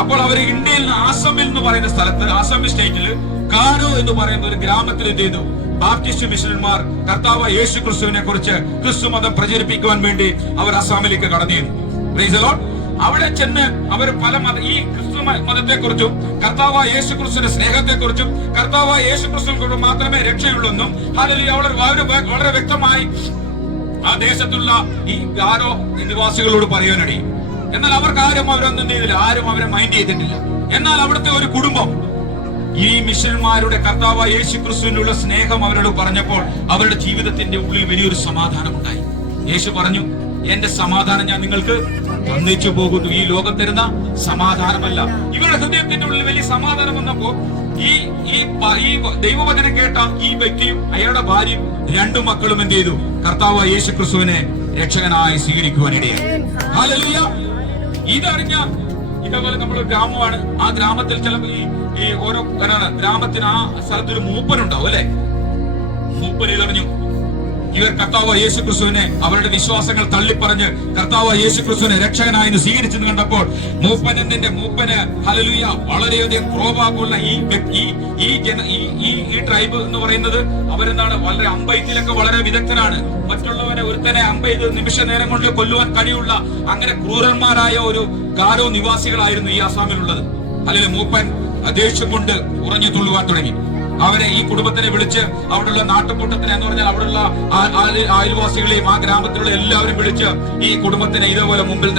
അപ്പോൾ അവർ ഇന്ത്യയിൽ നിന്ന് ആസാമിൽ എന്ന് പറയുന്ന സ്ഥലത്ത്, ആസാം സ്റ്റേറ്റിൽ കാരോ എന്ന് പറയുന്ന ഒരു ഗ്രാമത്തിൽ എന്ത് ചെയ്തു? ബാപ്റ്റിസ്റ്റ് മിഷണറിമാർ കർത്താവ് യേശു ക്രിസ്തുവിനെ കുറിച്ച് ക്രിസ്തു മതം പ്രചരിപ്പിക്കുവാൻ വേണ്ടി അവർ അസാമിലേക്ക് കടന്നിരുന്നു. Praise the lord. അവിടെ ചെന്ന് അവർ പല ഈ ക്രിസ്തു മതത്തെക്കുറിച്ചും കർത്താവ് യേശു ക്രിസ്തുവിന്റെ സ്നേഹത്തെക്കുറിച്ചും കർത്താവ് യേശു ക്രിസ്തുവിനെ മാത്രമേ രക്ഷയുള്ളൂന്നും ഹല്ലേലൂയ വളരെ വ്യക്തമായി ആ ദേശത്തുള്ള ഈ ഗാരോ നിവാസികളോട് പറയാനിടയും. എന്നാൽ അവരൊന്നും എന്ത് ചെയ്തില്ല, ആരും അവരെ മൈൻഡ് ചെയ്തിട്ടില്ല. എന്നാൽ അവിടുത്തെ ഒരു കുടുംബം ഈ മിഷന്മാരുടെ കർത്താവ് യേശു ക്രിസ്തുവിനുള്ള സ്നേഹം അവരോട് പറഞ്ഞപ്പോൾ അവരുടെ ജീവിതത്തിന്റെ ഉള്ളിൽ വലിയൊരു സമാധാനം ഉണ്ടായി. യേശു പറഞ്ഞു, എന്റെ സമാധാനം ഞാൻ നിങ്ങൾക്ക് തന്നിച്ചു പോകുന്നു. ഈ ലോകം തരുന്ന സമാധാനമല്ല. ഇവരുടെ ഹൃദയത്തിന്റെ ഉള്ളിൽ വലിയ സമാധാനം വന്നപ്പോ ഈ ദൈവവചനം കേട്ട ഈ വ്യക്തിയും അയാളുടെ ഭാര്യയും 2 മക്കളും എന്ത് ചെയ്തു? കർത്താവ് യേശു ക്രിസ്തുവിനെ രക്ഷകനായി സ്വീകരിക്കുവാനിടയായി. ഹല്ലേലൂയ. ഇതറിഞ്ഞ ഇതേപോലെ നമ്മളൊരു ഗ്രാമമാണ്. ആ ഗ്രാമത്തിൽ ചിലപ്പോൾ ഈ ഓരോ ഗ്രാമത്തിന് ആ സ്ഥലത്തൊരു മൂപ്പനുണ്ടാവും അല്ലെ. മൂപ്പൻ ഇതറിഞ്ഞു ഇവർ കർത്താവ് യേശു ക്രിസ്തുവിനെ അവരുടെ വിശ്വാസങ്ങൾ തള്ളിപ്പറഞ്ഞ് കർത്താവ് യേശു ക്രിസ്തുവിനെ രക്ഷകനായി സ്വീകരിച്ചെന്ന് കണ്ടപ്പോൾ മൂപ്പന് ഹല്ലേലൂയ വളരെയധികം ക്രോധാകുള്ള ഈ ട്രൈബ് എന്ന് പറയുന്നത് അവരെന്താണ് വളരെ അമ്പെയ്ത്തിലൊക്കെ വളരെ വിദഗ്ധനാണ്. മറ്റുള്ളവരെ ഒരുത്തനെ അമ്പെയ്ത് നിമിഷ നേരം കൊണ്ട് കൊല്ലുവാൻ കഴിയുള്ള അങ്ങനെ ക്രൂരന്മാരായ ഒരു ഗാരോ നിവാസികളായിരുന്നു ഈ ആസാമിലുള്ളത്. അല്ലെങ്കിൽ മൂപ്പൻ ദേഷ്യം കൊണ്ട് ഉറഞ്ഞു തുള്ളുവാൻ തുടങ്ങി. അവരെ ഈ കുടുംബത്തിനെ വിളിച്ച് അവിടെയുള്ള നാട്ടുകൂട്ടത്തിനെ എന്ന് പറഞ്ഞാൽ അവിടെയുള്ള അയൽവാസികളെയും ആ ഗ്രാമത്തിലുള്ള എല്ലാവരും വിളിച്ച് ഈ കുടുംബത്തിനെ ഇതേപോലെ മുമ്പിൽ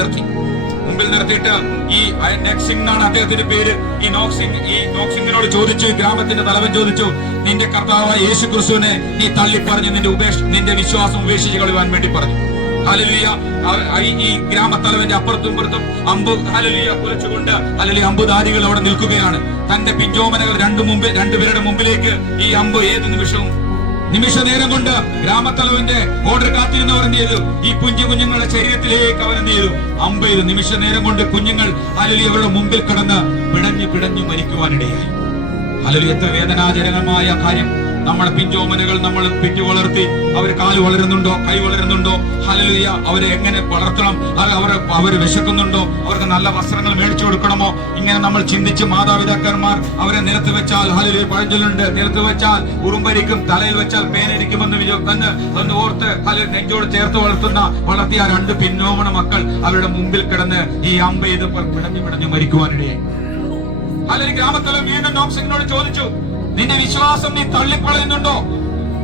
നിർത്തിയിട്ട് ഈ നെക്സിംഗ് എന്നാണ് അദ്ദേഹത്തിന്റെ പേര്. ഈ നോക്സിംഗിനോട് ചോദിച്ചു, ഗ്രാമത്തിന്റെ തലവൻ ചോദിച്ചു, നിന്റെ കർത്താവ് യേശു ക്രിസ്തുവിനെ നീ തള്ളിപ്പറഞ്ഞ് നിന്റെ വിശ്വാസം ഉപേക്ഷിച്ച് കളയുവാൻ വേണ്ടി പറഞ്ഞു. ഹല്ലേലൂയ. ഈ ഗ്രാമത്തലവന്റെ അപ്പുറത്തും ഇപ്പുറത്തും ഹല്ലേലൂയ കുലച്ചുകൊണ്ട് ഹല്ലേലൂയ അമ്പുധാരികൾ അവിടെ നിൽക്കുകയാണ്. തന്റെ പിഞ്ചോമനകൾ രണ്ടുപേരുടെ മുമ്പിലേക്ക് ഈ അമ്പ് ഏത് നിമിഷ നേരം കൊണ്ട് ഗ്രാമത്തലവന്റെ ഓർഡർ കാത്തിരുന്നവർ എന്ത് ചെയ്തു? ഈ കുഞ്ഞുങ്ങളുടെ ശരീരത്തിലേക്ക് അവരെന്ത് ചെയ്തു? അമ്പ് ചെയ്തു. നിമിഷ നേരം കൊണ്ട് കുഞ്ഞുങ്ങൾ ഹല്ലേലൂയ അവരുടെ മുമ്പിൽ കിടന്ന് പിടഞ്ഞു മരിക്കുവാനിടയായി. ഹല്ലേലൂയ. എത്ര വേദനാജനകമായ കാര്യം. നമ്മളെ പിഞ്ചോമനകൾ നമ്മൾ പിറ്റു വളർത്തി അവർ കാല് വളരുന്നുണ്ടോ, കൈ വളരുന്നുണ്ടോ? ഹല്ലേലൂയ. അവരെ എങ്ങനെ വളർത്തണം? അവർ വിശക്കുന്നുണ്ടോ? അവർക്ക് നല്ല വസ്ത്രങ്ങൾ മേടിച്ചു കൊടുക്കണമോ? ഇങ്ങനെ നമ്മൾ ചിന്തിച്ച് മാതാപിതാക്കന്മാർ അവരെ നിലത്ത് വെച്ചാൽ ഹല്ലേലൂയ പഴഞ്ചൊല്ലുണ്ട്, നിലത്ത് വെച്ചാൽ ഉറുമ്പരിക്കും തലയിൽ വെച്ചാൽ പേനരിക്കുമെന്ന് ഓർത്ത് നെഞ്ചോട് ചേർത്ത് വളർത്തിയ 2 പിന്നോമന മക്കൾ അവരുടെ മുമ്പിൽ കിടന്ന് ഈ അമ്പ ചെയ്ത് പിടഞ്ഞു മരിക്കുവാനിടയായി. അല്ലെങ്കിൽ ഗ്രാമത്തിലെ വീണ്ടും നോക്സിംഗിനോട് ചോദിച്ചു, നിന്റെ വിശ്വാസം നീ തള്ളിക്കളയുന്നുണ്ടോ?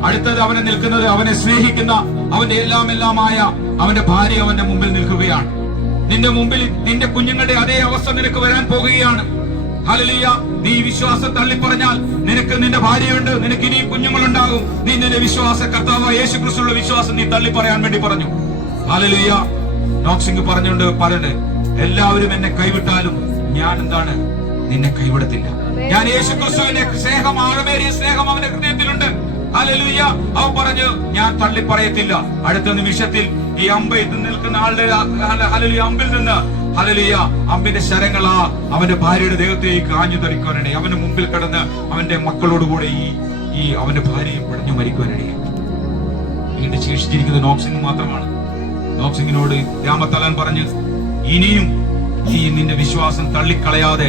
അടുത്തത് അവനെ നിൽക്കുന്നത് അവനെ സ്നേഹിക്കുന്ന അവന്റെ എല്ലാമായ അവന്റെ ഭാര്യ അവന്റെ മുമ്പിൽ നിൽക്കുകയാണ്. നിന്റെ മുമ്പിൽ നിന്റെ കുഞ്ഞുങ്ങളുടെ അതേ അവസ്ഥ നിനക്ക് വരാൻ പോകുകയാണ്. ഹല്ലേലൂയ. നീ വിശ്വാസം തള്ളിപ്പറഞ്ഞാൽ നിനക്ക് നിന്റെ ഭാര്യയുണ്ട്, നിനക്ക് ഇനിയും കുഞ്ഞുങ്ങളുണ്ടാകും. നീ നിന്റെ വിശ്വാസം കർത്താവ് യേശു ക്രിസ്തുവിന്റെ വിശ്വാസം നീ തള്ളിപ്പറയാൻ വേണ്ടി പറഞ്ഞു. ഹല്ലേലൂയ. നോക്സിംഗ് പറഞ്ഞുകൊണ്ട് എല്ലാവരും എന്നെ കൈവിട്ടാലും ഞാൻ നിന്നെ കൈവിടത്തില്ല. ഞാൻ യേശു ക്രിസ്തുവിന്റെ സ്നേഹം, ആഴമേറിയ സ്നേഹം അവന്റെ ഹൃദയത്തിലുണ്ട്. ഹല്ലേലൂയ. അവൻ പറഞ്ഞു, ഞാൻ തള്ളിപ്പറയത്തില്ല. അടുത്ത നിമിഷത്തിൽ ഈ അമ്പയിൽ നിൽക്കുന്ന ആളുടെ ഹല്ലേലൂയ അമ്പിൽ നിന്ന് ഹല്ലേലൂയ അമ്പിന്റെ ശരങ്ങളാ അവന്റെ ഭാര്യയുടെ ദേഹത്തേക്ക് ആഞ്ഞു തറിക്കുവാനിട അവന്റെ മുമ്പിൽ കിടന്ന് അവന്റെ മക്കളോടുകൂടെ ഈ അവന്റെ ഭാര്യയെ പിടഞ്ഞു മരിക്കുവാനിടയായി. വീണ്ടും ശേഷിച്ചിരിക്കുന്നത് നോക്സിംഗ് മാത്രമാണ്. നോക്സിംഗിനോട് ഗ്രാമത്തലവൻ പറഞ്ഞ്, ഇനിയും നീ നിന്റെ വിശ്വാസം തള്ളിക്കളയാതെ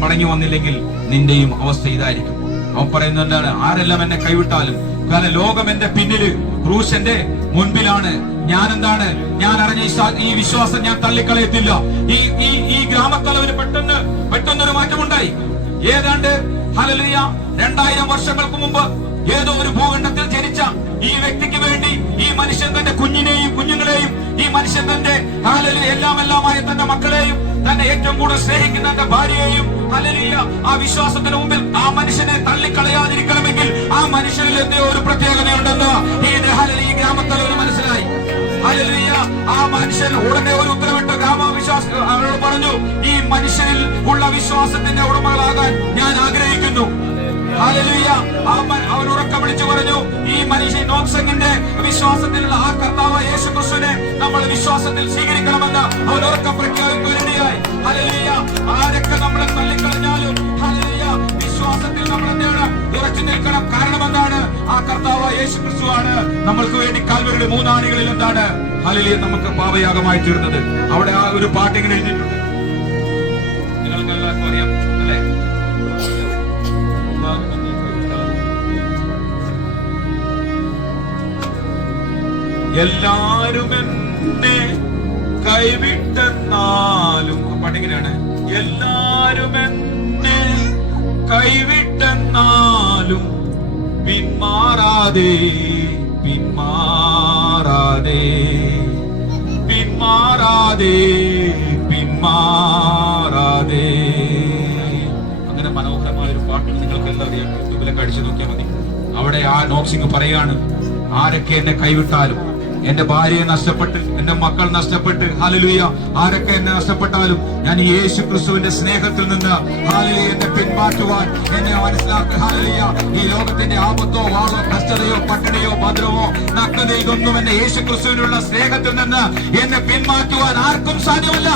മടങ്ങി വന്നില്ലെങ്കിൽ നിന്റെയും അവസ്ഥ ഇതായിരിക്കും. അവൻ പറയുന്നത് ആരെല്ലാം എന്നെ കൈവിട്ടാലും, കാരണം ലോകം എന്റെ പിന്നില്, ക്രൂശ് എന്റെ മുൻപിലാണ്. ഞാൻ അറിഞ്ഞ ഈ വിശ്വാസം ഞാൻ തള്ളിക്കളയത്തില്ല. ഈ ഗ്രാമത്തലവന് പെട്ടെന്നൊരു മാറ്റമുണ്ടായി. ഏതാണ്ട് ഹല്ലേലൂയ 2000 വർഷങ്ങൾക്ക് മുമ്പ് ഏതോ ഒരു ഭൂഖണ്ഡത്തിൽ ജനിച്ച ഈ വ്യക്തിക്ക് വേണ്ടി ഈ മനുഷ്യൻ തന്റെ കുഞ്ഞിനെയും കുഞ്ഞുങ്ങളെയും, ഈ മനുഷ്യൻ തന്റെ എല്ലാമായ തന്റെ മക്കളെയും, തന്നെ ഏറ്റവും കൂടുതൽ സ്നേഹിക്കുന്ന തന്റെ ഭാര്യയെയും, ഹല്ലേലൂയ, ആ വിശ്വാസത്തിന് മുമ്പിൽ ആ മനുഷ്യനെ തള്ളിക്കളയാതിരിക്കണമെങ്കിൽ ആ മനുഷ്യനിൽ എന്തോ ഒരു പ്രത്യേകതയുണ്ടെന്ന് ഈ ഗ്രാമത്തലവന് മനസ്സിലായി. ഹല്ലേലൂയ, ആ മനുഷ്യൻ ഉടനെ ഒരു ഉത്തരവിട്ട് ഗ്രാമവിശ്വാസം അവരോട് പറഞ്ഞു, ഈ മനുഷ്യനിൽ ഉള്ള വിശ്വാസത്തിന്റെ ഉടമകളാകാൻ ഞാൻ ആഗ്രഹിക്കുന്നു. ഹല്ലേലൂയ, അവൻ ഉറക്കം വിളിച്ചു പറഞ്ഞു, ഈ മനുഷ്യൻ നോക്സങ്ങിന്റെ വിശ്വാസത്തിലുള്ള ആ കർത്താവ് യേശു ക്രിസ്തുവിനെ നമ്മൾ വിശ്വാസത്തിൽ സ്വീകരിക്കണമെന്ന് അവൻ ഉറക്കം പ്രഖ്യാപിക്കുകയായി. ഹല്ലേലൂയ, ആരൊക്കെ നമ്മളെ തള്ളിക്കളഞ്ഞാലും ഹല്ലേലൂയ, വിശ്വാസത്തിൽ നമ്മൾ എന്താണ് ഉറച്ചു നിൽക്കണം. കാരണം എന്താണ്? ആ കർത്താവ് യേശു ക്രിസ്തുവാണ് നമ്മൾക്ക് വേണ്ടി കാൽവരിയുടെ മൂന്നാണികളിൽ എന്താണ് ഹല്ലേലൂയ നമുക്ക് പാപയാഗമായി തീർന്നത്. അവിടെ ആ ഒരു പാട്ടിങ്ങനെ എഴുതിയിട്ടുണ്ട്, നിങ്ങൾക്ക് എല്ലാവർക്കും അറിയാം അല്ലേ? എല്ലാരും എന്നെ കൈവിട്ടെന്നാലും, പാട്ടിങ്ങനെയാണ്, എല്ലാരും എന്നെ കൈവിട്ടെന്നാലും പിന്മാറാതെ പിന്മാറാതെ പിന്മാറാതെ പിന്മാറാതെ. അങ്ങനെ മനോഹരമായ ഒരു പാട്ട് നിങ്ങൾക്ക് എല്ലാം അറിയാം, യൂട്യൂബിലൊക്കെ അടിച്ചു നോക്കിയാൽ മതി. അവിടെ ആ നോക്സിംഗ് പറയാണ്, ആരൊക്കെ എന്നെ കൈവിട്ടാലും, എന്റെ ഭാര്യയെ നഷ്ടപ്പെട്ട്, എന്റെ മക്കൾ നഷ്ടപ്പെട്ട്, ഹല്ലേലൂയ, ആരൊക്കെ എന്നെ നഷ്ടപ്പെട്ടാലും ഞാൻ ഈ യേശു ക്രിസ്തുവിന്റെ സ്നേഹത്തിൽ നിന്ന് ഹല്ലേലൂയ എന്നെ പിന്മാറ്റുവാൻ എന്നെ മനസ്സിലാക്കുക. ഹല്ലേലൂയ, ഈ ലോകത്തിന്റെ ആപത്തോ വാളോ കഷ്ടതയോ പട്ടിണിയോ ഭദ്രമോ നഗ്നതയോ ഇതൊന്നും എന്നെ യേശു ക്രിസ്തുവിനുള്ള സ്നേഹത്തിൽ നിന്ന് എന്നെ പിന്മാറ്റുവാൻ ആർക്കും സാധ്യമല്ല.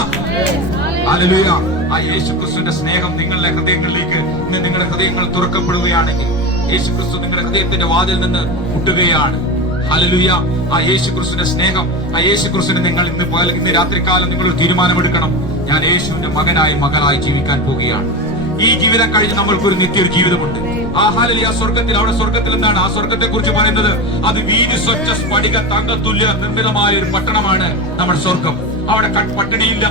ഹല്ലേലൂയ, ആ യേശു ക്രിസ്തുവിന്റെ സ്നേഹം നിങ്ങളുടെ ഹൃദയങ്ങളിലേക്ക് ഇന്ന് നിങ്ങളുടെ ഹൃദയങ്ങൾ തുറക്കപ്പെടുകയാണെങ്കിൽ, യേശു ക്രിസ്തു നിങ്ങളുടെ ഹൃദയത്തിന്റെ വാതിൽ നിന്ന് മുട്ടുകയാണ്. ഹല്ലേലൂയ, ആ യേശു ക്രിസ്തുവിന്റെ സ്നേഹം, ആ യേശു ക്രിസ്തുവിനെ നിങ്ങൾ ഇന്ന് രാത്രികാലം നിങ്ങളൊരു തീരുമാനമെടുക്കണം. ഞാൻ യേശുവിന്റെ മകനായി മകളായി ജീവിക്കാൻ പോവുകയാണ്. ഈ ജീവിതം കഴിഞ്ഞ് നമ്മൾക്കൊരു നിത്യൊരു ജീവിതമുണ്ട്. ആ ഹല്ലേലൂയ, സ്വർഗത്തിൽ, അവിടെ സ്വർഗത്തിൽ എന്താണ് ആ സ്വർഗത്തെ കുറിച്ച് പറയുന്നത്? അത് വീതി സ്വച്ഛ സ്ഫടിക തങ്കതുല്യ നിർമ്മിതമായ ഒരു പട്ടണമാണ് നമ്മുടെ സ്വർഗം. അവിടെ പട്ടിണിയില്ല,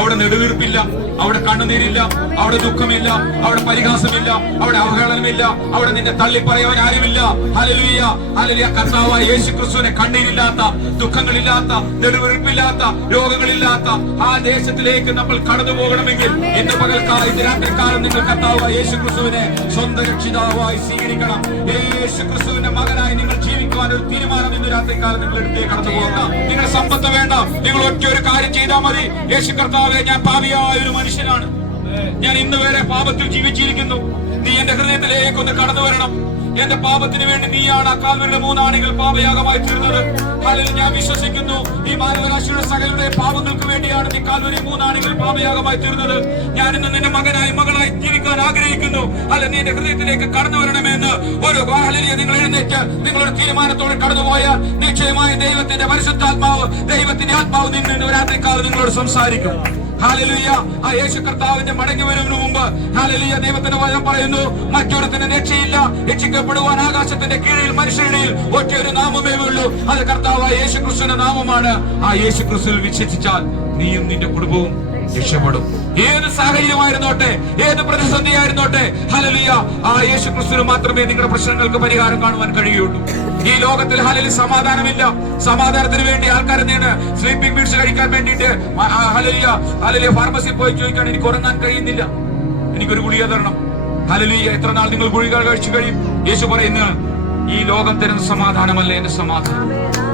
അവിടെ നെടുവീർപ്പില്ല, അവിടെ കണ്ണുനീരില്ല, അവിടെ ദുഃഖമില്ല, അവിടെ പരിഹാസമില്ല, അവിടെ അവഹേളനമില്ല, അവിടെ നിന്നെ തള്ളിപ്പറയാൻ ആരുമില്ല. ഹല്ലേലൂയ, ഹല്ലേലൂയ, കർത്താവായ യേശു ക്രിസ്തുവിനെ കണ്ണീരില്ലാത്ത, ദുഃഖങ്ങളില്ലാത്ത, നെടുവീർപ്പില്ലാത്ത, രോഗങ്ങളില്ലാത്ത ആ ദേശത്തിലേക്ക് നമ്മൾ കടന്നു പോകണമെങ്കിൽ ഇന്ന് പകൽക്കാലം, ഇന്ന് രാത്രിക്കാലം നിങ്ങൾ കർത്താവായ യേശു ക്രിസ്തുവിനെ സ്വന്തം രക്ഷിതാവായി സ്വീകരിക്കണം. യേശു ക്രിസ്തുവിന്റെ മകനായി നിങ്ങൾ ജീവിക്കുവാൻ ഒരു തീരുമാനം ഇന്ന് രാത്രിക്കാലം നിങ്ങൾ എടുത്തേ കടന്നു പോകണം. നിങ്ങൾ സമ്പത്ത് വേണ്ട, നിങ്ങൾ ഒറ്റ ഒരു കാര്യം ചെയ്താൽ മതി. യേശു കർത്താവെ, ഞാൻ പാപിയായ ഒരു മനുഷ്യനാണ്, ഞാൻ ഇന്ന് വരെ പാപത്തിൽ ജീവിച്ചിരിക്കുന്നു, നീ എന്റെ ഹൃദയത്തിലേക്ക് ഒന്ന് കടന്നു വരണം. എന്റെ പാപത്തിന് വേണ്ടി നീയാണ് ആ കാൽവരിയുടെ മൂന്നാണികൾ പാപയാഗമായി തീർന്നത്. അതിൽ ഞാൻ വിശ്വസിക്കുന്നു, ഈ മാനവരാശിയുടെ സകലരുടെ പാപങ്ങൾക്ക് വേണ്ടിയാണ് നീ കാൽവരി മൂന്നാണികൾ പാപയാഗമായി തീർന്നത്. ഞാൻ ഇന്ന് നിന്റെ മകനായി മകളായി ജീവിക്കാൻ ആഗ്രഹിക്കുന്നു. അല്ല, നീ എന്റെ ഹൃദയത്തിലേക്ക് കടന്നു വരണമെന്ന് ഒരു ഹല്ലേലൂയ നിങ്ങൾ എഴുന്നേറ്റ് നിങ്ങളൊരു തീരുമാനത്തോടെ കടന്നുപോയാൽ നിശ്ചയമായി ദൈവത്തിന്റെ പരിശുദ്ധാത്മാവ്, ദൈവത്തിന്റെ ആത്മാവ് നിന്ന് രാത്രിക്കാലം നിങ്ങളോട് സംസാരിക്കും. ഹല്ലേലൂയ, ആ യേശു കർത്താവിന്റെ മടങ്ങി വരുന്നതിന് മുമ്പ് ഹല്ലേലൂയ, ദൈവത്തിന്റെ വചനം പറയുന്നു, മറ്റൊരുത്തിന് രക്ഷയില്ല, രക്ഷിക്കപ്പെടുവാൻ ആകാശത്തിന്റെ കീഴിൽ മനുഷ്യരുടെ ഒറ്റയൊരു നാമമേ ഉള്ളൂ, അത് കർത്താവായ യേശു ക്രിസ്തുവിന്റെ നാമമാണ്. ആ യേശു ക്രിസ്തുവിൽ വിശ്വസിച്ചാൽ നീയും നിന്റെ കുടുംബവും രക്ഷപ്പെടും. ഏത് സാഹചര്യമായിരുന്നോട്ടെ, ഏത് പ്രതിസന്ധിയായിരുന്നോട്ടെ, ഹല്ലേലൂയ, ആ യേശു ക്രിസ്തുവിന് മാത്രമേ നിങ്ങളുടെ പ്രശ്നങ്ങൾക്ക് പരിഹാരം കാണുവാൻ കഴിയുള്ളൂ. ഈ ലോകത്തിൽ ഹല്ലേലൂയ സമാധാനമില്ല. സമാധാനത്തിന് വേണ്ടി ആൾക്കാർ എന്താണ് സ്ലീപ്പിംഗ് പിൽസ് കഴിക്കാൻ വേണ്ടിയിട്ട് ഹല്ലേലൂയ ഫാർമസിയിൽ പോയി ചോദിക്കാൻ, എനിക്ക് ഉറങ്ങാൻ കഴിയുന്നില്ല, എനിക്കൊരു ഗുളിക തരണം. ഹല്ലേലൂയ, എത്ര നാൾ നിങ്ങൾ ഗുളിക കഴിച്ചു കഴിയും? യേശു പറയുന്നു, ഈ ലോകം തരുന്ന സമാധാനമല്ല എന്റെ സമാധാനം,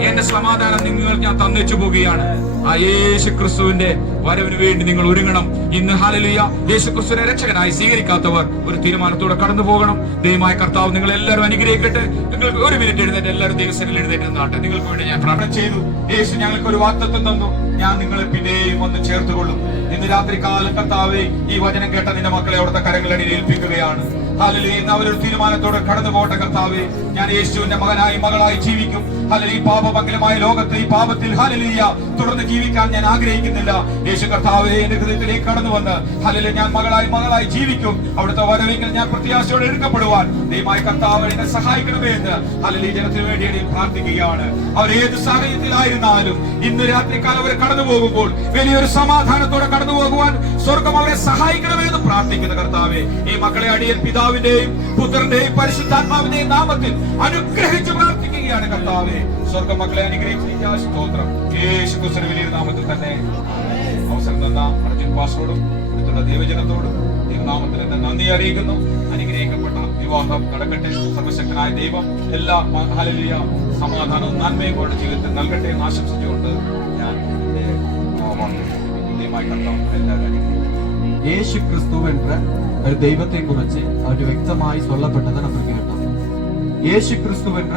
എന്റെ സമാധാനം നിങ്ങൾ ഞാൻ തന്നേച്ചു പോവുകയാണ്. ആ യേശു ക്രിസ്തുവിന്റെ വരവിന് വേണ്ടി നിങ്ങൾ ഒരുങ്ങണം. ഇന്ന് ഹല്ലേലൂയ, യേശു ക്രിസ്തുവിനെ രക്ഷകനായി സ്വീകരിക്കാത്തവർ ഒരു തീരുമാനത്തോടെ കടന്നു പോകണം. ദൈവമായ കർത്താവ് നിങ്ങൾ എല്ലാവരും അനുഗ്രഹിക്കട്ടെ. നിങ്ങൾക്ക് ഒരു മിനിറ്റ് എഴുന്നേറ്റ്, എല്ലാവരും ദൈവസന്നിധിയിൽ എഴുന്നേറ്റ് നിന്നാട്ടെ. നിങ്ങൾക്ക് വേണ്ടി ഞാൻ പ്രാർത്ഥന ചെയ്തു. യേശു ഞങ്ങൾക്ക് ഒരു വാഗ്ദത്തം തന്നു, ഞാൻ നിങ്ങളെ പിന്നെയും ഒന്ന് ചേർത്തുകൊള്ളും. ഇന്ന് രാത്രികാലം കർത്താവേ, ഈ വചനം കേട്ട നിന്റെ മക്കളെ അവിടുത്തെ കരങ്ങളിൽ ഏൽപ്പിക്കുകയാണ്. ഹല്ലേലൂയ, ഇന്ന് അവരൊരു തീരുമാനത്തോടെ കടന്നു പോകട്ടെ. കർത്താവേ, ഞാൻ യേശുവിന്റെ മകനായി മകളായി ജീവിക്കും. ഹല്ലേലൂയ, ഈ പാപമംഗലമായ ലോകത്ത്, ഈ പാപത്തിൽ ഹല്ലേലൂയ തുടർന്ന് ജീവിക്കാൻ ഞാൻ ആഗ്രഹിക്കുന്നില്ല. യേശു കർത്താവേ, എന്റെ ഹൃദയത്തിലേക്ക് കടന്നു വന്ന് ഹല്ലേലൂയ, ഞാൻ മകളായി ജീവിക്കും. അവിടുത്തെ വരവെങ്കിൽ ഞാൻ പ്രത്യാശയോടെ എടുക്കപ്പെടുവാൻ ദൈവമായ കർത്താവ് എന്നെ സഹായിക്കണമേ എന്ന് ഹല്ലേലൂയ ജനത്തിന് വേണ്ടി പ്രാർത്ഥിക്കുകയാണ്. അവർ ഏത് സാഹചര്യത്തിലായിരുന്നാലും ഇന്ന് രാത്രികാലം അവരെ കടന്നു പോകുമ്പോൾ വലിയൊരു സമാധാനത്തോടെ കടന്നു പോകുവാൻ സ്വർഗം അവരെ സഹായിക്കണമേ എന്ന് പ്രാർത്ഥിക്കുന്ന കർത്താവേ, ഈ മക്കളെ അടിയൻ പിതാവിന്റെയും പുത്രന്റെയും പരിശുദ്ധാത്മാവിന്റെയും നാമത്തിൽ അനുഗ്രഹിച്ചു പ്രാർത്ഥിക്കുക. നന്ദിയാണ് കർത്താവേ. സ്വർഗ മക്കളെ അനുഗ്രഹിച്ചിരിക്കുക. സ്തോത്രം. യേശു ക്രിസ്തുവിന്റെ വലിയ നാമത്തിൽ തന്നെ അവസരം തന്ന അർജുൻ പാസ്റ്ററോടും അടുത്തുള്ള ദൈവജനത്തോടും ദൈവനാമത്തിൽ എന്നെ നന്ദി അറിയിക്കുന്നു. അനുഗ്രഹിക്കപ്പെട്ട വിവാഹം നടക്കട്ടെ. സർവശക്തനായ ദൈവം എല്ലാ ഹല്ലേലൂയ സമാധാനവും നന്മയും അവരുടെ ജീവിതത്തിൽ നൽകട്ടെ എന്ന് ആശംസിച്ചുകൊണ്ട് ഞാൻ ദൈവമായി കർത്താവ് എല്ലാവരും യേശു ക്രിസ്തു என்ற ஒரு தெய்வத்தை குறித்து அவர் വ്യക്തമായി சொல்லப்பட்டதை நம்ம கேட்டோம். യേശു ക്രിസ്തു என்ற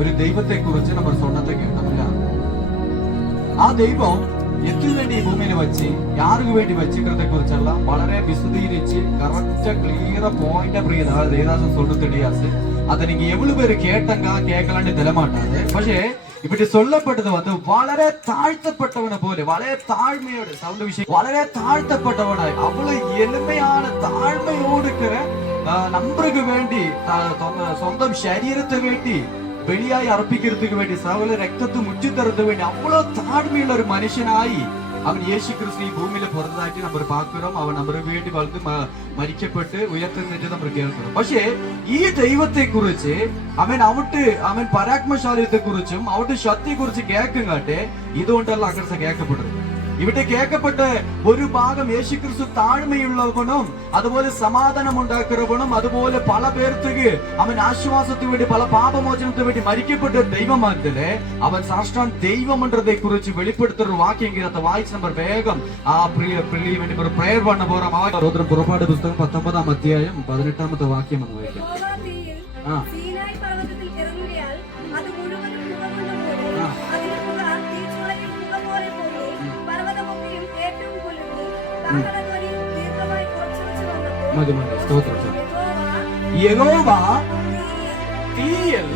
ഒരു ദൈവത്തെ കുറിച്ച് നമ്മൾ சொன்னதை കേട്ടോമില്ല. ആ ദൈവം എന്തിനു വേണ്ടി ഈ ഭൂമിയിൽ വെച്ച് യാർക്ക് വേണ്ടി വെച്ചിக்கிறதை കുറിച്ചെല്ലാം വളരെ വിശദീകരിച്ച് correct clear point Priyatha Devadasan சொல்றது கிடையாது. அதை நீங்க எவ்வளவு பேர் கேட்டங்க கேட்கலான்னு தெரியமாட்டாது. പക്ഷേ ഇവിടെ சொல்லப்பட்டது வந்து വളരെ താഴ്ത്തപ്പെട്ടവനെ പോലെ വളരെ താഴ്മയോടെ സൗണ്ട് വിഷയം വളരെ താഴ്ത്തപ്പെട്ടവനായി അവള് എളിമയാണ് താഴ്മയോട് നമ്മൾക്ക് വേണ്ടി സ്വന്തം ശരീരത്തെ വേണ്ടി ബലിയായി അർപ്പിക്കുന്നതിന് വേണ്ടി സകല രക്തത്തെ മുറ്റിത്തറത്തിന് വേണ്ടി അவ்வளவு താഴ്മയുള്ള ഒരു മനുഷ്യനായി അവൻ യേശു ക്രിസ്തു ഈ ഭൂമിയിൽ പിറന്നതായിട്ട് നമ്മൾ പാക്കുറോം. അവൻ നമുക്ക് വേണ്ടി വളർന്ന് മരിക്കപ്പെട്ട് ഉയർത്തുന്നിട്ട് നമ്മൾ കേൾക്കണം. പക്ഷേ ഈ ദൈവത്തെ കുറിച്ച് അവൻ പരാക്രമശാലിത്തെ കുറിച്ചും അവന്റെ ശക്തിയെ കുറിച്ച് കേൾക്കുങ്ങാട്ടെ ഇതുകൊണ്ടല്ല അങ്ങനെ കേൾക്കപ്പെടുന്നത്. ഇവിടെ കേൾക്കപ്പെട്ട ഒരു ഭാഗം യേശു ക്രിസ്തു താഴ്മയുള്ളവനും അതുപോലെ സമാധാനം ഉണ്ടാക്കുന്നവനും അതുപോലെ പല പേർക്ക് അവൻ ആശ്വാസത്തിന് വേണ്ടി പല പാപമോചനത്തിന് വേണ്ടി മരിക്കപ്പെട്ട ദൈവമാനത്തില് അവൻ സാക്ഷാൽ ദൈവമன்றதை കുറിച്ച് വെളിപ്പെടുത്തുന്ന വാക്യം വായിച്ച് നമ്മൾ വേഗം ആ പ്രിയ വേണ്ടി ഒരു പ്രയർ പണ്ണ പോറാം. പുറപ്പാട് പുസ്തകം 19-ാം അധ്യായം 18-ാമത്തെ വാക്യം എന്ന് വായിക്കാം. യഹോവ തീയിൽ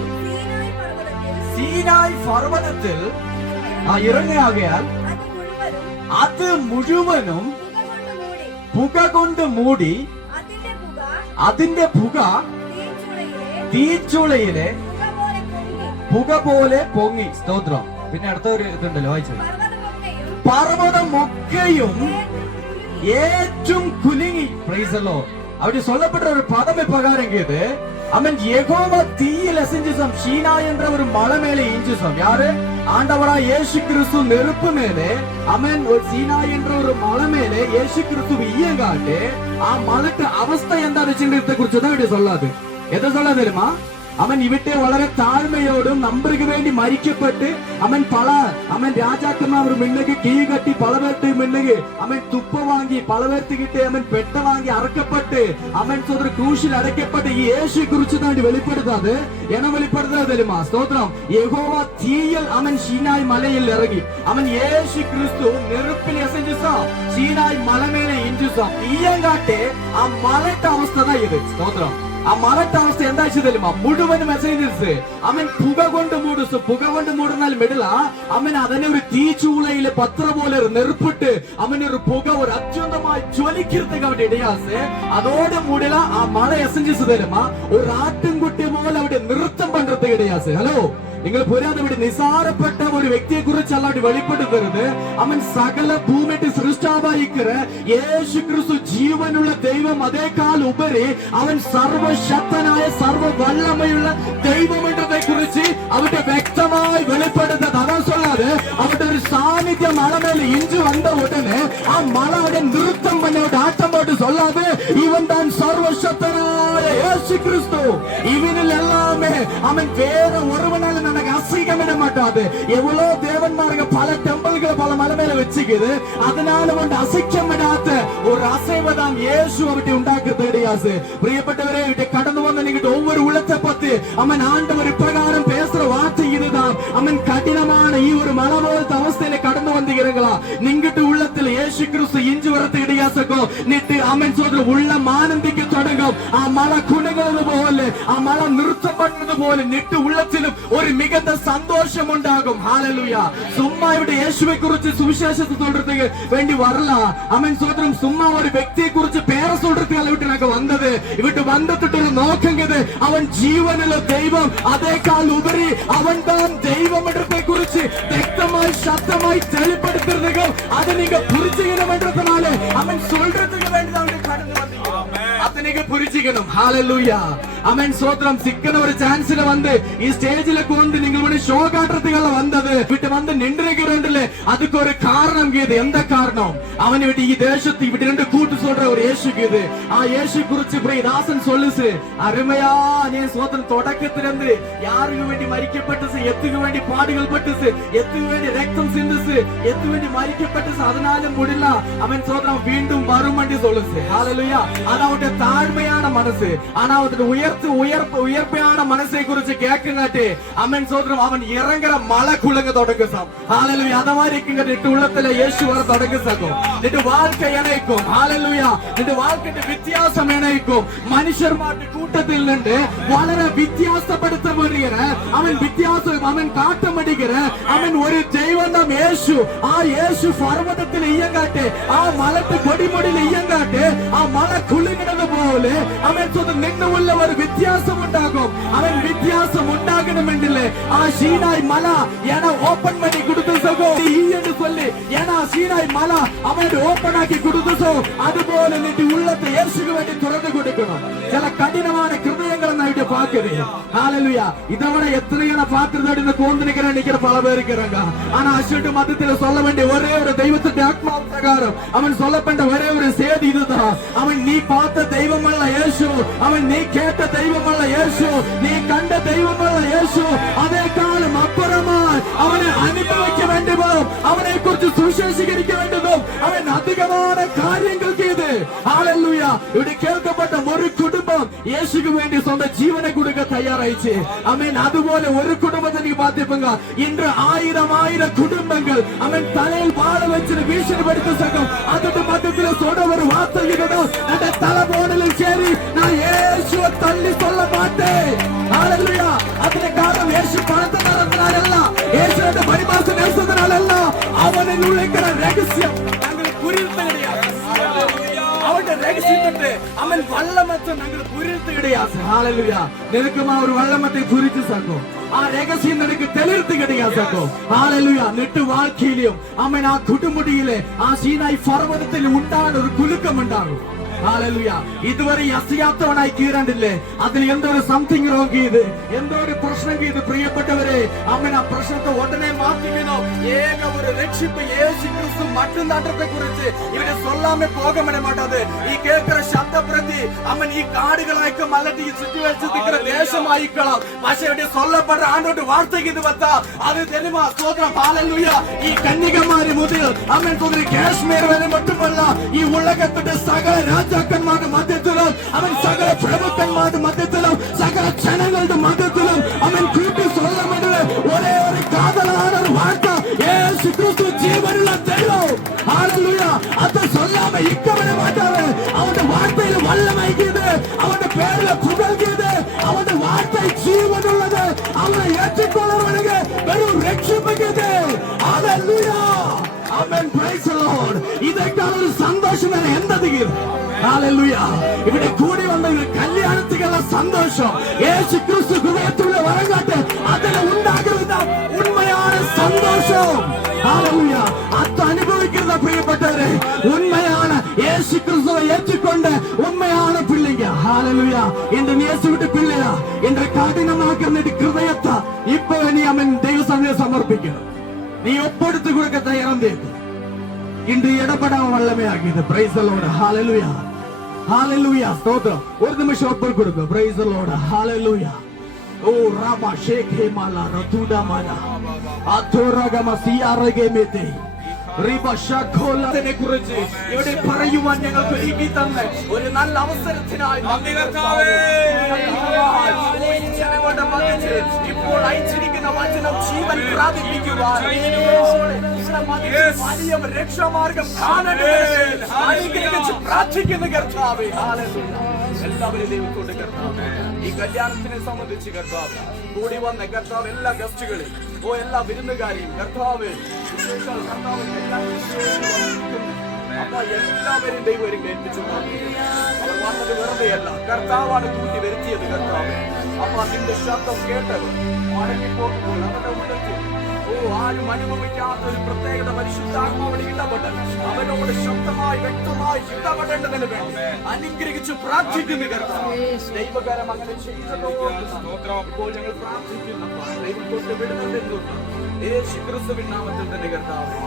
സീനായ് പർവ്വതത്തിൽ ഇറങ്ങിയാകയാൽ അത് മുഴുവനും പുക കൊണ്ട് മൂടി അതിന്റെ പുക തീച്ചുളയിലെ പുക പോലെ പൊങ്ങി. സ്തോത്രം. പിന്നെ അടുത്ത ഒരു ഇതുണ്ടല്ലോ വായിച്ചത്. പർവ്വതമൊക്കെയും ഏറ്റവും കുലുങ്ങി. Price the lord. അവിടെ சொல்லப்பட்ட ഒരു പദം പ്രകാരം കേത് அவன் யெகோவா தீயில் அசைஞ்சுசாம். ஷீனா என்ற ஒரு மலை மேலே இஞ்சுசாம். யாரு? ஆண்டவரா இயேசு கிறிஸ்து நெருப்பு மேலே அவன் ஒரு சீனா என்ற ஒரு மலை மேலே இயேசு கிறிஸ்து இயங்காட்டு ആ മലക്ക് അവസ്ഥ എന്താ വെച്ചിട്ട് കുറിച്ചതാണ് ഇവിടെ சொல்லாது. എത്ര சொல்லாது தெரியுமா? അവൻ ഇവിടെ വളരെ താഴ്മയോടും നമ്മൾക്ക് വേണ്ടി മരിക്കപ്പെട്ട് അവൻ രാജാക്കന്മാർ മുന്നേക്ക് കീ കട്ടി പലവേർത്ത് മുന്നേക്ക് അവൻ തുപ്പ വാങ്ങി പലവേർത്തിക്കിട്ട് അവൻ പെട്ട വാങ്ങി അറക്കപ്പെട്ട് അവൻ സ്വന്തം ക്രൂശിൽ അടയ്ക്കപ്പെട്ട് ഈ യേശു കുറിച്ച് താണ്ടി വെളിപ്പെടുത്താത് എന്നെ വെളിപ്പെടുത്താതെ തരുമാ. സ്തോത്രം. യഹോവ തീയിൽ അവൻ ഷീനായ് മലയിൽ ഇറങ്ങി. അവൻ യേശു ക്രിസ്തു നെരുപ്പിൽ എസഞ്ചുസാ ഷീനായ് മലമേലെ ഇഞ്ചുസാ ഈയങ്കാട്ടെ ആ മലയുടെ അവസ്ഥ ഇത്. സ്തോത്രം. ആ മലയുടെ അവസ്ഥ എന്താ തരുമാ? മുഴുവനും മെസ്സേജസ് അവൻ പുക കൊണ്ട് മൂടുന്നു. പുക കൊണ്ട് മൂടുന്നാൽ മിടില അവൻ അതിനെ ഒരു തീച്ചൂളയിലെ പത്ര പോലെ നെറുപ്പിട്ട് അവനൊരു പുക ഒരു അത്യന്തമായി ജ്വലിക്കുന്നതിന് അവന്റെ ഇടയാസ് അതോടെ മൂടില ആ മല എസഞ്ചസ് തരുമാ ഒരു ആട്ടിൻകുട്ടി പോലെ അവിടെ നൃത്തം പண்றதுக்கு ഇടയാസ്. ഹലോ, നിങ്ങൾ പുരാതെ ഇവിടെ നിസാരപ്പെട്ട ഒരു വ്യക്തിയെ കുറിച്ചല്ല അവിടെ വെളിപ്പെടുത്തരുത്. അവൻ സകല ഭൂമിയുടെ സൃഷ്ടാവായിക്കറ യേശു ക്രിസ്തു ജീവനുള്ള ദൈവം. അതേക്കാൾ ഉപരി അവൻ സർവശക്തനായ സർവ വല്ലമയുള്ള ദൈവമன்றதை കുറിച്ച് അവന്റെ വ്യക്തമായി വെളിപ്പെടുത്തത്. അതാ சொல்லாது അവന്റെ ഒരു സാന്നിധ്യം മലമേലെ ഇഞ്ചു വന്ന ഉടനെ ആ മല അവിടെ നൃത്തം പഞ്ഞോട്ട് ആട്ടം പോട്ട് சொல்லாது ഇവൻ താൻ സർവശക്തനായ യേശു ക്രിസ്തു. ഇവനിൽ എല്ലാമേ അവൻ വേറെ ഒരുവനാലും எனக்கு அசைக்கமிட மாட்டாது. எவ்வளோ தேவன்மார்கள் பல டெம்பிள்களை பல மலை மேல வச்சுக்குது. அதனால வந்து அசைக்கமிடாத ஒரு அசைவதாம் இயேசு அவட்டி உண்டாக்குறது கிடையாது. பிரியப்பட்டவரே, இவட்டை கடந்து வந்த நீங்க ஒவ்வொரு உள்ளத்தை பத்தி அவன் ஆண்டவர் பிரகாரம் பேசுற வார்த்தை இதுதான். அவன் கடினமான ഈ ഒരു മല പോലത്തെ അവസ്ഥയിലെ കടന്നു വന്നിരുങ്ങളാ നിങ്ങട്ട് ഉള്ളത്തിൽ യേശു ക്രിസ്തു ഇഞ്ചു വരത്ത് ഇടയാസക്കോ നിട്ട് അവൻ സ്വന്തം ഉള്ളം ആനന്ദിക്ക് തുടങ്ങും. ആ മല കുണുങ്ങുന്നത് പോലെ ആ മല നൃത്തം പറ്റുന്നത് പോലെ നിട്ട് ഉള്ളത്തിലും ഒരു മികച്ച സന്തോഷം ഉണ്ടാകും. ഹല്ലേലൂയ. சும்மா ഇവിടെ യേശുവെ കുറിച്ച് സുവിശേഷത്തെ சொல்றதுக்கு വേണ്ടി வரல. അവൻ സ്വന്തം சும்மா ഒരു വ്യക്തിയെ കുറിച്ച് പേര് சொல்றதுக்கு വിട്ട് വന്നത്. ഇവിടെ വന്നിട്ട് നോക്കുന്നത് അവൻ ജീവനുള്ള ദൈവം. അതേക്കാൾ ഉപരി അവൻ താൻ ദൈവമன்றதை കുറിച്ച് വ്യക്തമായി ശക്തമായി തെളിപ്പെടുത്തുന്നത്. അത് നിങ്ങൾ പുരിച്ചുകണമെன்றதுனால അവൻ சொல்றதுக்கு വേണ്ടി അവൻ കടന്നു വന്നിരിക്കുന്നു. അതിനെ நீங்க புரிஞ்சுக்கணும். ஹalleluya. ஆமென். சோத்ரம். சிக்கன ஒரு சான்ஸ்ல வந்து ഈ സ്റ്റേജിലേക്ക് வந்து നിങ്ങൾ വേണ്ടി ഷോ കാട്ടുறதுக்குள்ள വന്നത് വിട്ട് വന്ന് നിന്നിരിക്കறണ്ടല്ലേ அதுக்கு ஒரு காரணம் இருக்குது. எந்த காரணம்? அவனை விட்டு ഈ ദേശത്ത് ഇവിടെ രണ്ട് കൂട്ടു சொல்ற ஒரு യേശു இருக்குது. ആ യേശു குறிச்சு பிரேதாசன் சொல்லுச்சு. அருமையா நீ சோத்ரம் தொடக்கத்திலிருந்து யாருக்கு வேண்டி மரிக்கப்பட்டுச்சு, எத்துக்கு வேண்டி பாடுகள் பட்டுச்சு, எத்துக்கு வேண்டி ரத்தம் சிந்துச்சு, எத்துக்கு வேண்டி மரிக்கப்பட்டுச்சு, அதனால முடியல அவன் சோத்ரம் மீண்டும் வரும் என்று சொல்லுச்சு. ஹalleluya. அவனுடைய தாழ்மையான மனசு, ஆனா அவனுடைய உயர்ப்பான மனசை குறிச்சு கேட்குங்காட்டி அவன் சோத்ரம் அவன் இறங்குற மலை குலுங்க தொடங்குசாம். ஹalleluya. அத மாதிரி இருக்குங்க உள்ளத்துல இயேசு வர தொடங்குசாகும். இது வாழ்க்கை இணைக்கும். ஹalleluya. இது வாழ்க்கையின் வித்தியாசம் இணைக்கும். மனுஷர் மாட்டு கூட்டத்தில் நின்று വളരെ വ്യത്യാസപ്പെടുത്തപ്പെടുகிற അവൻ വ്യത്യാസം അവൻ കാട്ടമടിக்கிற അവൻ ഒരു ദൈവം യേശു. ആ യേശു പർവ്വതത്തിൽ ഇയ്യങ്കാട്ടെ, ആ മലത്ത് കൊടിമുടിയിൽ ഇയ്യങ്കാട്ടെ, ആ മല കുലുങ്ങുന്നത് പോലെ അവൻ നിന്നുള്ള ഒരു വ്യത്യാസം ഉണ്ടാകും. അവൻ വ്യത്യാസം ഉണ്ടാകണമെങ്കിലേ ആ സീനായ് മല എന ഓപ്പൺ പണി കൊടുത്തു സോ ഈയെന്ന് சொல்லி ஏனா சீனாய் மല അവൻ ഓപ്പൺ ആക്കി കൊടുത്തു സോ അതുപോലെ നിന്റെ ഉള്ളത്തെ യേശുവിന് വേണ്ടി തുറന്നു കൊടുക്കണം. ചില കഠിനമായ ഹൃദയങ്ങൾ നായിട്ട് പാക്കരുത്. ஹalleluya. இதவரை எத்தனையான பாக்குறதோட கோந்தினிக்கிற நிக்கிற பல பேர் இருக்கிறாங்க. ஆனா அசுட்டு மதத்துல சொல்ல வேண்டிய ஒரே ஒரு தெய்வத்தின் ஆத்மா பிரகாரம் அவன் சொல்லப்பட்ட ஒரே ஒரு செய்தி இதுதான். அவன் நீ பார்த்த தெய்வம் அல்ல இயேசு, அவன் நீ கேட்ட தெய்வம் அல்ல இயேசு, நீ கண்ட தெய்வம் அல்ல இயேசு. அதே காலம் அப்புறமா அவனை அனுபவிக்க வேண்டுமோ, அவனை குறித்து சுவிசேஷிக்க வேண்டுமோ, அவன் அதிகமான காரியங்கள் செய்து ஹalleluya. இப்படி கேட்கப்பட்ட ஒரு குடும்பம் இயேசுக்கு வேண்டி சொந்த ஜீவனை கொடுக்க தயாராயிச்சு. ஆமென். அதுபோல ஒரு குடும்பத்தை நீங்க பாத்துப்பீங்க. இன்று ஆயிரம் குடும்பங்கள் அவன் தலையில் வாழ வச்சு வீழ்ச்சிப்படுத்த சங்கம் அதோட மத்தியில சொல்ற ஒரு வார்த்தை அந்த தலைபோனிலும் சரி நான் இயேசுவை தள்ளி சொல்ல மாட்டேன். ஹalleluya. அதுக்கு காரணம் இயேசு பணத்தை தரதுனால, இயேசுவோட பரிமாசம் நேசத்தினால, அவனில் உள்ள ரகசியம் நாங்கள் புரிந்து கிடையாது. அவனுடைய ரகசியத்தை அவன் வல்லமத்தை நாங்கள் புரிந்து கிடையாது. ஹalleluya. நெருக்கமா ஒரு வல்லமத்தை புரிந்து சாக்கும். ആ രഹസ്യം നിനക്ക് തെളിർത്ത് കിടയാസോ. ഹല്ലേലൂയ. നിട്ട് വാഴ്ക്കയിലും അവൻ ആ കുടുംബടിയിലെ ആ സീനായി പർവ്വതത്തിൽ ഉണ്ടാകാൻ ഒരു കുലുക്കം ഉണ്ടാകും. ഹല്ലേലൂയ. ഇതുവരെ അസയാത്തവനായി കീറണ്ടില്ലേ? അതിൽ എന്തോ ഒരു സംതിങ് റോങ് ചെയ്ത്, എന്തോ ഒരു പ്രശ്നം ചെയ്ത് പ്രിയപ്പെട്ടവരെ അവൻ ആ പ്രശ്നത്തെ ഉടനെ മാറ്റിക്കണോ. ഏക ഒരു രക്ഷിപ്പ് യേശു ക്രിസ്തു മറ്റും നാട്ടത്തെ കുറിച്ച് ഇവിടെ சொல்லாம போக மாட்டாது. ഈ കേൾക്കുന്ന ശബ്ദപ്രതി അവൻ ഈ കാടുകളായിക്കും അല്ലട്ട് ഈ ചുറ്റുവെച്ചിരിക്കുന്ന ദേശമായിക്കണം. പക്ഷെ ഇവിടെ சொல்லப்படுற ஆண்டோட வார்த்தைக்கு இது வந்தா அது தெரியுமா? ஸ்தோத்திரம். ஹalleluya. ഈ കന്യകമാരി മുതൽ അവൻ சொல்ற കാശ്മീർ വരെ மட்டுமல்ல ഈ ഉലകത്തിന്റെ സകല രാജാക്കന്മാരുടെ മധ്യത്തിലും അവൻ സകല പ്രഭുക്കന്മാരുടെ മധ്യത്തിലും സകല ജനങ്ങളുടെ മധ്യത്തിലും അവൻ കൂട്ടി சொல்லப்படுற ഒരേ ഒരു കാതലാன ഒരു വാർത്ത യേശു ക്രിസ്തു ജീവനുള്ള ദൈവം. ഹല്ലേലൂയ. അത് சொல்லாம ഇക്കവനെ മാറ്റാതെ അവന്റെ വാർത്തയിൽ വല്ലമൈക്കിയത്, അവന്റെ പേരിൽ പുകഴ്കിയത്, അവന്റെ വാർത്ത ജീവനുള്ളത്, അവനെ ഏറ്റുകൊള്ളുന്നവനെ വെറും രക്ഷിപ്പിക്കത്. Hallelujah. Amen. Praise the lord. ഇതൊക്കെ ഒരു സന്തോഷം എന്തത്? ഹല്ലേലൂയ. ഇവിടെ കൂടി വന്ന കല്യാണത്തിലുള്ള സന്തോഷം യേശു ക്രിസ്തു ഹൃദയത്തിലുള്ള വരങ്ങാട്ട് അതിൽ ഉണ്ടാകുന്ന ഉണ്മയാണ് സന്തോഷം. ഹല്ലേലൂയ. അത് അനുഭവിക്കുന്ന പ്രിയപ്പെട്ടവരെ உண்மையான இயேசு கிறிஸ்துவை ஏற்றுக்கொண்ட உண்மையான பிள்ளைங்க. ஹalleluya. இந்த இயேசு விட்டு பிள்ளையா என்ற கடினமாக்குற ஹிருதயத்தை இப்போ நீ அவன் தெய்வ சமூகத்தில் சமர்ப்பிக்கணும். நீ ஒப்படுத்து கொடுக்க தயாராக இன்று இடப்படாம வல்லமை ஆகியது. Praise the lord. ஹalleluya. ஹalleluya. ஸ்தோத்திரம். ஒரு நிமிஷம் ஒப்பு கொடுங்க. Praise the lord. ஹalleluya. ஓ ராமா ஷேகே மாலா ரதுடா மாலா அதோரகம சியாரகேமேதே കുറിച്ച് ഇവിടെ പറയുവാൻ ഞങ്ങൾക്ക് ഒരുക്കി തന്ന ഒരു നല്ല അവസരത്തിനായി ഇപ്പോൾ അയച്ചിരിക്കുന്ന വചനം ജീവൻ പ്രാപിപ്പിക്കുവാൻ വലിയ രക്ഷാമാർഗം അനുഗ്രഹിച്ച് പ്രാർത്ഥിക്കുന്ന കർത്താവേ. എല്ലാവരും ദൈവത്തോട് കർത്താവ് ഈ കല്യാണത്തിനെ സംബന്ധിച്ച് കർത്താവ് കൂടി വന്ന കർത്താവ് എല്ലാ ഗസ്റ്റുകളും എല്ലാ വിരുന്നുകാരെയും കർത്താവ് അപ്പൊ എല്ലാവരും ദൈവം കേൾപ്പിച്ചു. അവർ വന്നത് വെറുതെയല്ല, കർത്താവാണ് കൂട്ടി വരുത്തിയത്. കർത്താവ് അപ്പൊ അതിന്റെ ശബ്ദം കേട്ടവർ മടങ്ങിപ്പോകുമ്പോൾ അവരുടെ ഉള്ളത്തിൽ ആരും അനുഭവിക്കാത്ത ഒരു പ്രത്യേകത പരിശുദ്ധാത്മാവോട് ഇടപെട്ട് അവനോട് ശക്തമായി വ്യക്തമായി ഇടപെടേണ്ടതിന് വേണ്ടി അനുഗ്രഹിച്ച് പ്രാർത്ഥിക്കുന്നു കർത്താവേ. ദൈവകരം അങ്ങനെ ചെയ്തതോ ഇപ്പോൾ ഞങ്ങൾ പ്രാർത്ഥിക്കുന്നു. ദൈവം കൊണ്ട് വിടുന്നുണ്ടെന്ന് യേശു ക്രിസ്തുവിൻ നാമത്തിൽ തന്നെ കർത്താവേ.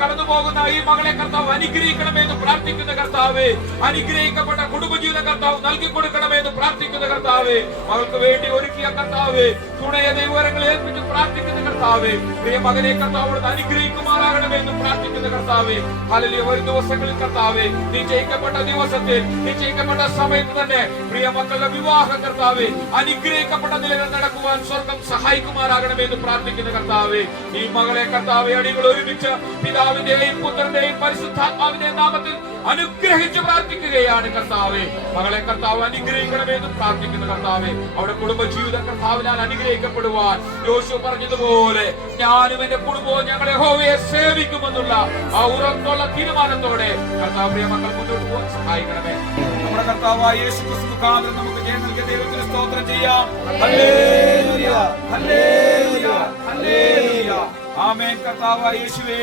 കടന്നു പോകുന്ന ഈ മകളെ കർത്താവ് അനുഗ്രഹിക്കണമെന്ന് പ്രാർത്ഥിക്കുന്ന കർത്താവേ. അനുഗ്രഹിക്കപ്പെട്ട കുടുംബജീവിത കർത്താവ് നൽകി കൊടുക്കണമെന്ന് പ്രാർത്ഥിക്കുന്ന കർത്താവേ. മകൾക്ക് വേണ്ടി ഒരുക്കിയ കർത്താവേ, തുണയെ ദൈവങ്ങളെ ഏൽപ്പിച്ച് പ്രാർത്ഥിക്കുന്ന കർത്താവേ. പ്രിയ മകനെ കർത്താവ് അനുഗ്രഹിക്കുമാറാകണമെന്ന് പ്രാർത്ഥിക്കുന്ന കർത്താവേ. ഹല്ലേലൂയ. ഒരു ദിവസങ്ങളിൽ കർത്താവേ, നിശ്ചയിക്കപ്പെട്ട ദിവസത്തിൽ നിശ്ചയിക്കപ്പെട്ട സമയത്ത് തന്നെ പ്രിയ മക്കളുടെ വിവാഹം കർത്താവേ അനുഗ്രഹിക്കപ്പെട്ട നിലകൾ നടക്കുവാൻ സ്വർഗം സഹായിക്കുമാറാകണമെന്ന് പ്രാർത്ഥിക്കുന്ന കർത്താവേ. ഈ മകളെ കർത്താവേ അടികൾ ഒരുമിച്ച് പിതാവിന്റെയും പുത്രന്റെയും പരിശുദ്ധാത്മാവിന്റെയും നാമത്തിൽ അനുഗ്രഹിച്ച് പ്രാർത്ഥിക്കുകയാണ് കർത്താവേ. മകളെ കർത്താവ് അനുഗ്രഹിക്കണമെന്ന് പ്രാർത്ഥിക്കുന്ന കർത്താവേ. അവിടെ കുടുംബജീവിതം കർത്താവിനാൽ അനുഗ്രഹിക്കപ്പെടുവാൻ യോശുവ പറഞ്ഞതുപോലെ ഞാനും എന്റെ കുടുംബവും ഞങ്ങളെ യഹോവയെ സേവിക്കുമെന്നുള്ള ആ ഉറപ്പുള്ള തീരുമാനത്തോടെ കർത്താവ് പ്രിയ മക്കൾ മുന്നോട്ട് പോകാൻ സഹായിക്കണമേ. നമ്മുടെ കർത്താവായ യേശു ക്രിസ്തു മുഖാന്തരം നമുക്ക് ജയം നൽകിയ ദൈവത്തിന് സ്തോത്രം ചെയ്യാം. Hallelujah, hallelujah, hallelujah. ആമേൻ. കർത്താവായ യേശുവേ